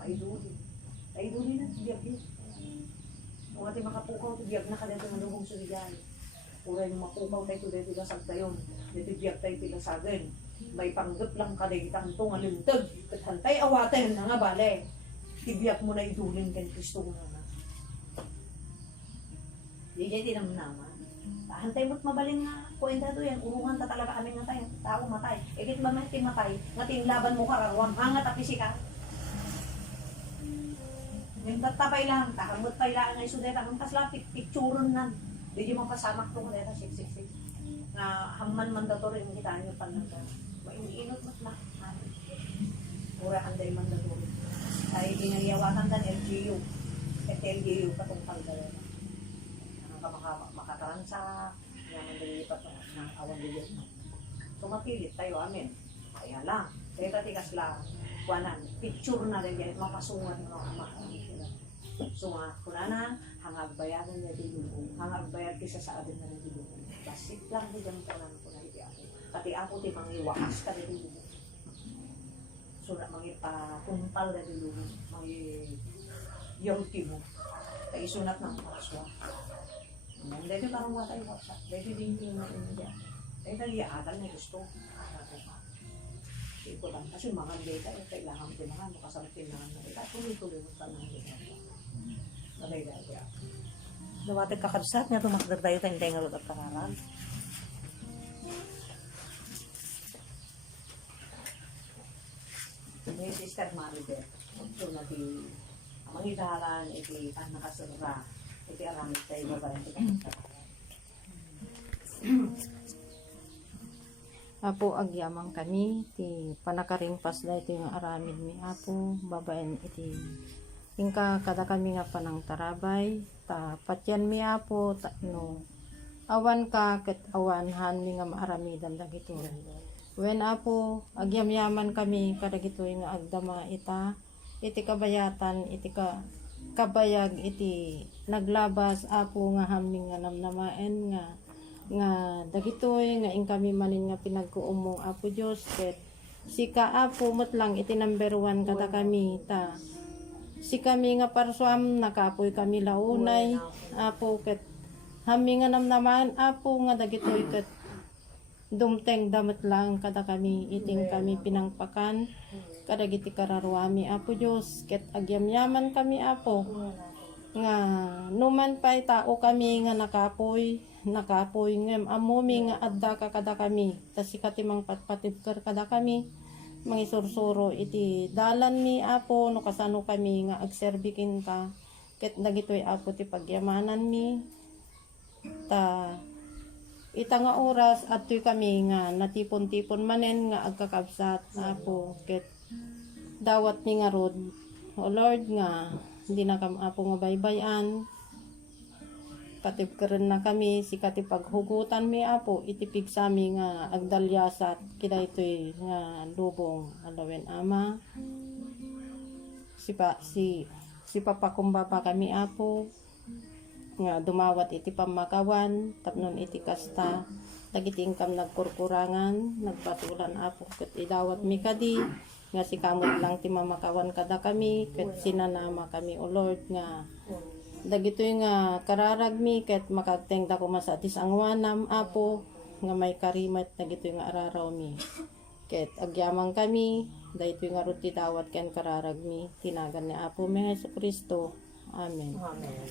Maiduli. Maiduli na, biyag yun. Kung natin makapukaw, biyag na ka dito ng lubong suligay. Uray yung mapukaw tayo dito lasag tayo. Dito biyag tayo tilasagin. May panggap lang ka dito ang itong alintag. At hantay awatin na nga bale. Tibiyag mo na idulin kay Kristo na na. Di dyan naman. Hantay mo't mabalin nga, kuwenta doon yan, urungan ta talaga kami nga tayo, tao matay. Ikit ba may matay, ngating laban mo karawam, hangat at pisika. Yung tatapay lang, takamot pa ilaan nga isudeta, ang kasla, picturon na. Hindi mo pasamak to kung 666. Nga hamman mandatory yung kita nyo panagka. Maininot mo't lang. Ura anday mandatory. Ay ginayawatan dan LGU. At LGU patong pagdala. Makataransa, naman nililipat ng awan lilit. So mapilit tayo, amin. Kaya lang, kaya katikas lang, kuwanan, picture na rin yan, mapasungan ng mga so nga, kunana, hangagbayagan na dilubong, hangagbayad kisa sa adin na dilubong. Basit lang, di dyan kunan ko na iti ako. Kati ako, ti mangiwakas ka na dilubong. So na, mangipakumpal na dilubong, mangiyawti mo. Kaya isunat ng paswa. Dahil parang wala tayo WhatsApp. Dahil din yung mga dyan. Dahil naliyaatan na gusto. ikutan. Kasi maganda ito, kailangan pinahan, makasarap pinahan na ito. Tuloy-tuloy mo tanong ito. Nalay-laya. Dawatig kakabsat nga tumakdar tayo tayong tenga at kararan. May sister Maribel. Ito na di ang idahalan, iti ang nakasara. Iti aramit tayo babae. Iti kakabsat. Apo agyamang kami ti panakaringpas da ito yung aramid mi apo babaen iti ingka kada kami nga panang tarabay ta patyan mi apo ta, no awan ka ket awanhan mi nga maaramidan dagito wen apo agyamyaman kami kada gito nga agdama ita iti kabayatan iti kabayag iti naglabas apo nga haming nga namnamaen nga dagitoy nga ing kami manin nga pinagkuumong apo Dios ket sika apo met lang iti number 1 kada kami ta si kami nga parsuam nakapoy kami launay apo ket hami nga namnaman apo nga dagitoy ket dumteng damet lang kada kami iting kami pinangpakan kada giti kararuami apo Dios ket agyamyaman kami apo nga numan pa'y tao kami nga nakapoy ngem amumi nga adda ka kada kami tas sikatimang patpatibker kada kami mangisursuro iti dalan mi apo no kasano kami nga agserbikin ka ket dagitoy apo ti pagyamanan mi ta ita nga oras adtoy kami nga natipon-tipon manen nga agkakabsat apo ket dawat mi nga rod o Lord nga hindi na kam apo nga baybayan katipkeren na kami si katipaghugutan mi apo itipig sa mi nga agdalyasat kida itoy nga lubong alawen ama si papakumbaba kami apo nga dumawat iti pamakawan tapnon iti kasta dagiti ingkam nagkurkurangan nagpatulan apo ket idawat mi kadi nga si kamot lang ti mamakawan kada kami ket sinanama kami o Lord nga dagitoy nga kararag mi ket makagteng dako masatis ang wanam apo nga may karimat dagitoy nga araraw mi ket agyamang kami daytoy nga ruti dawat ken kararag mi tinagan ni apo mi Hesukristo amen. Amen.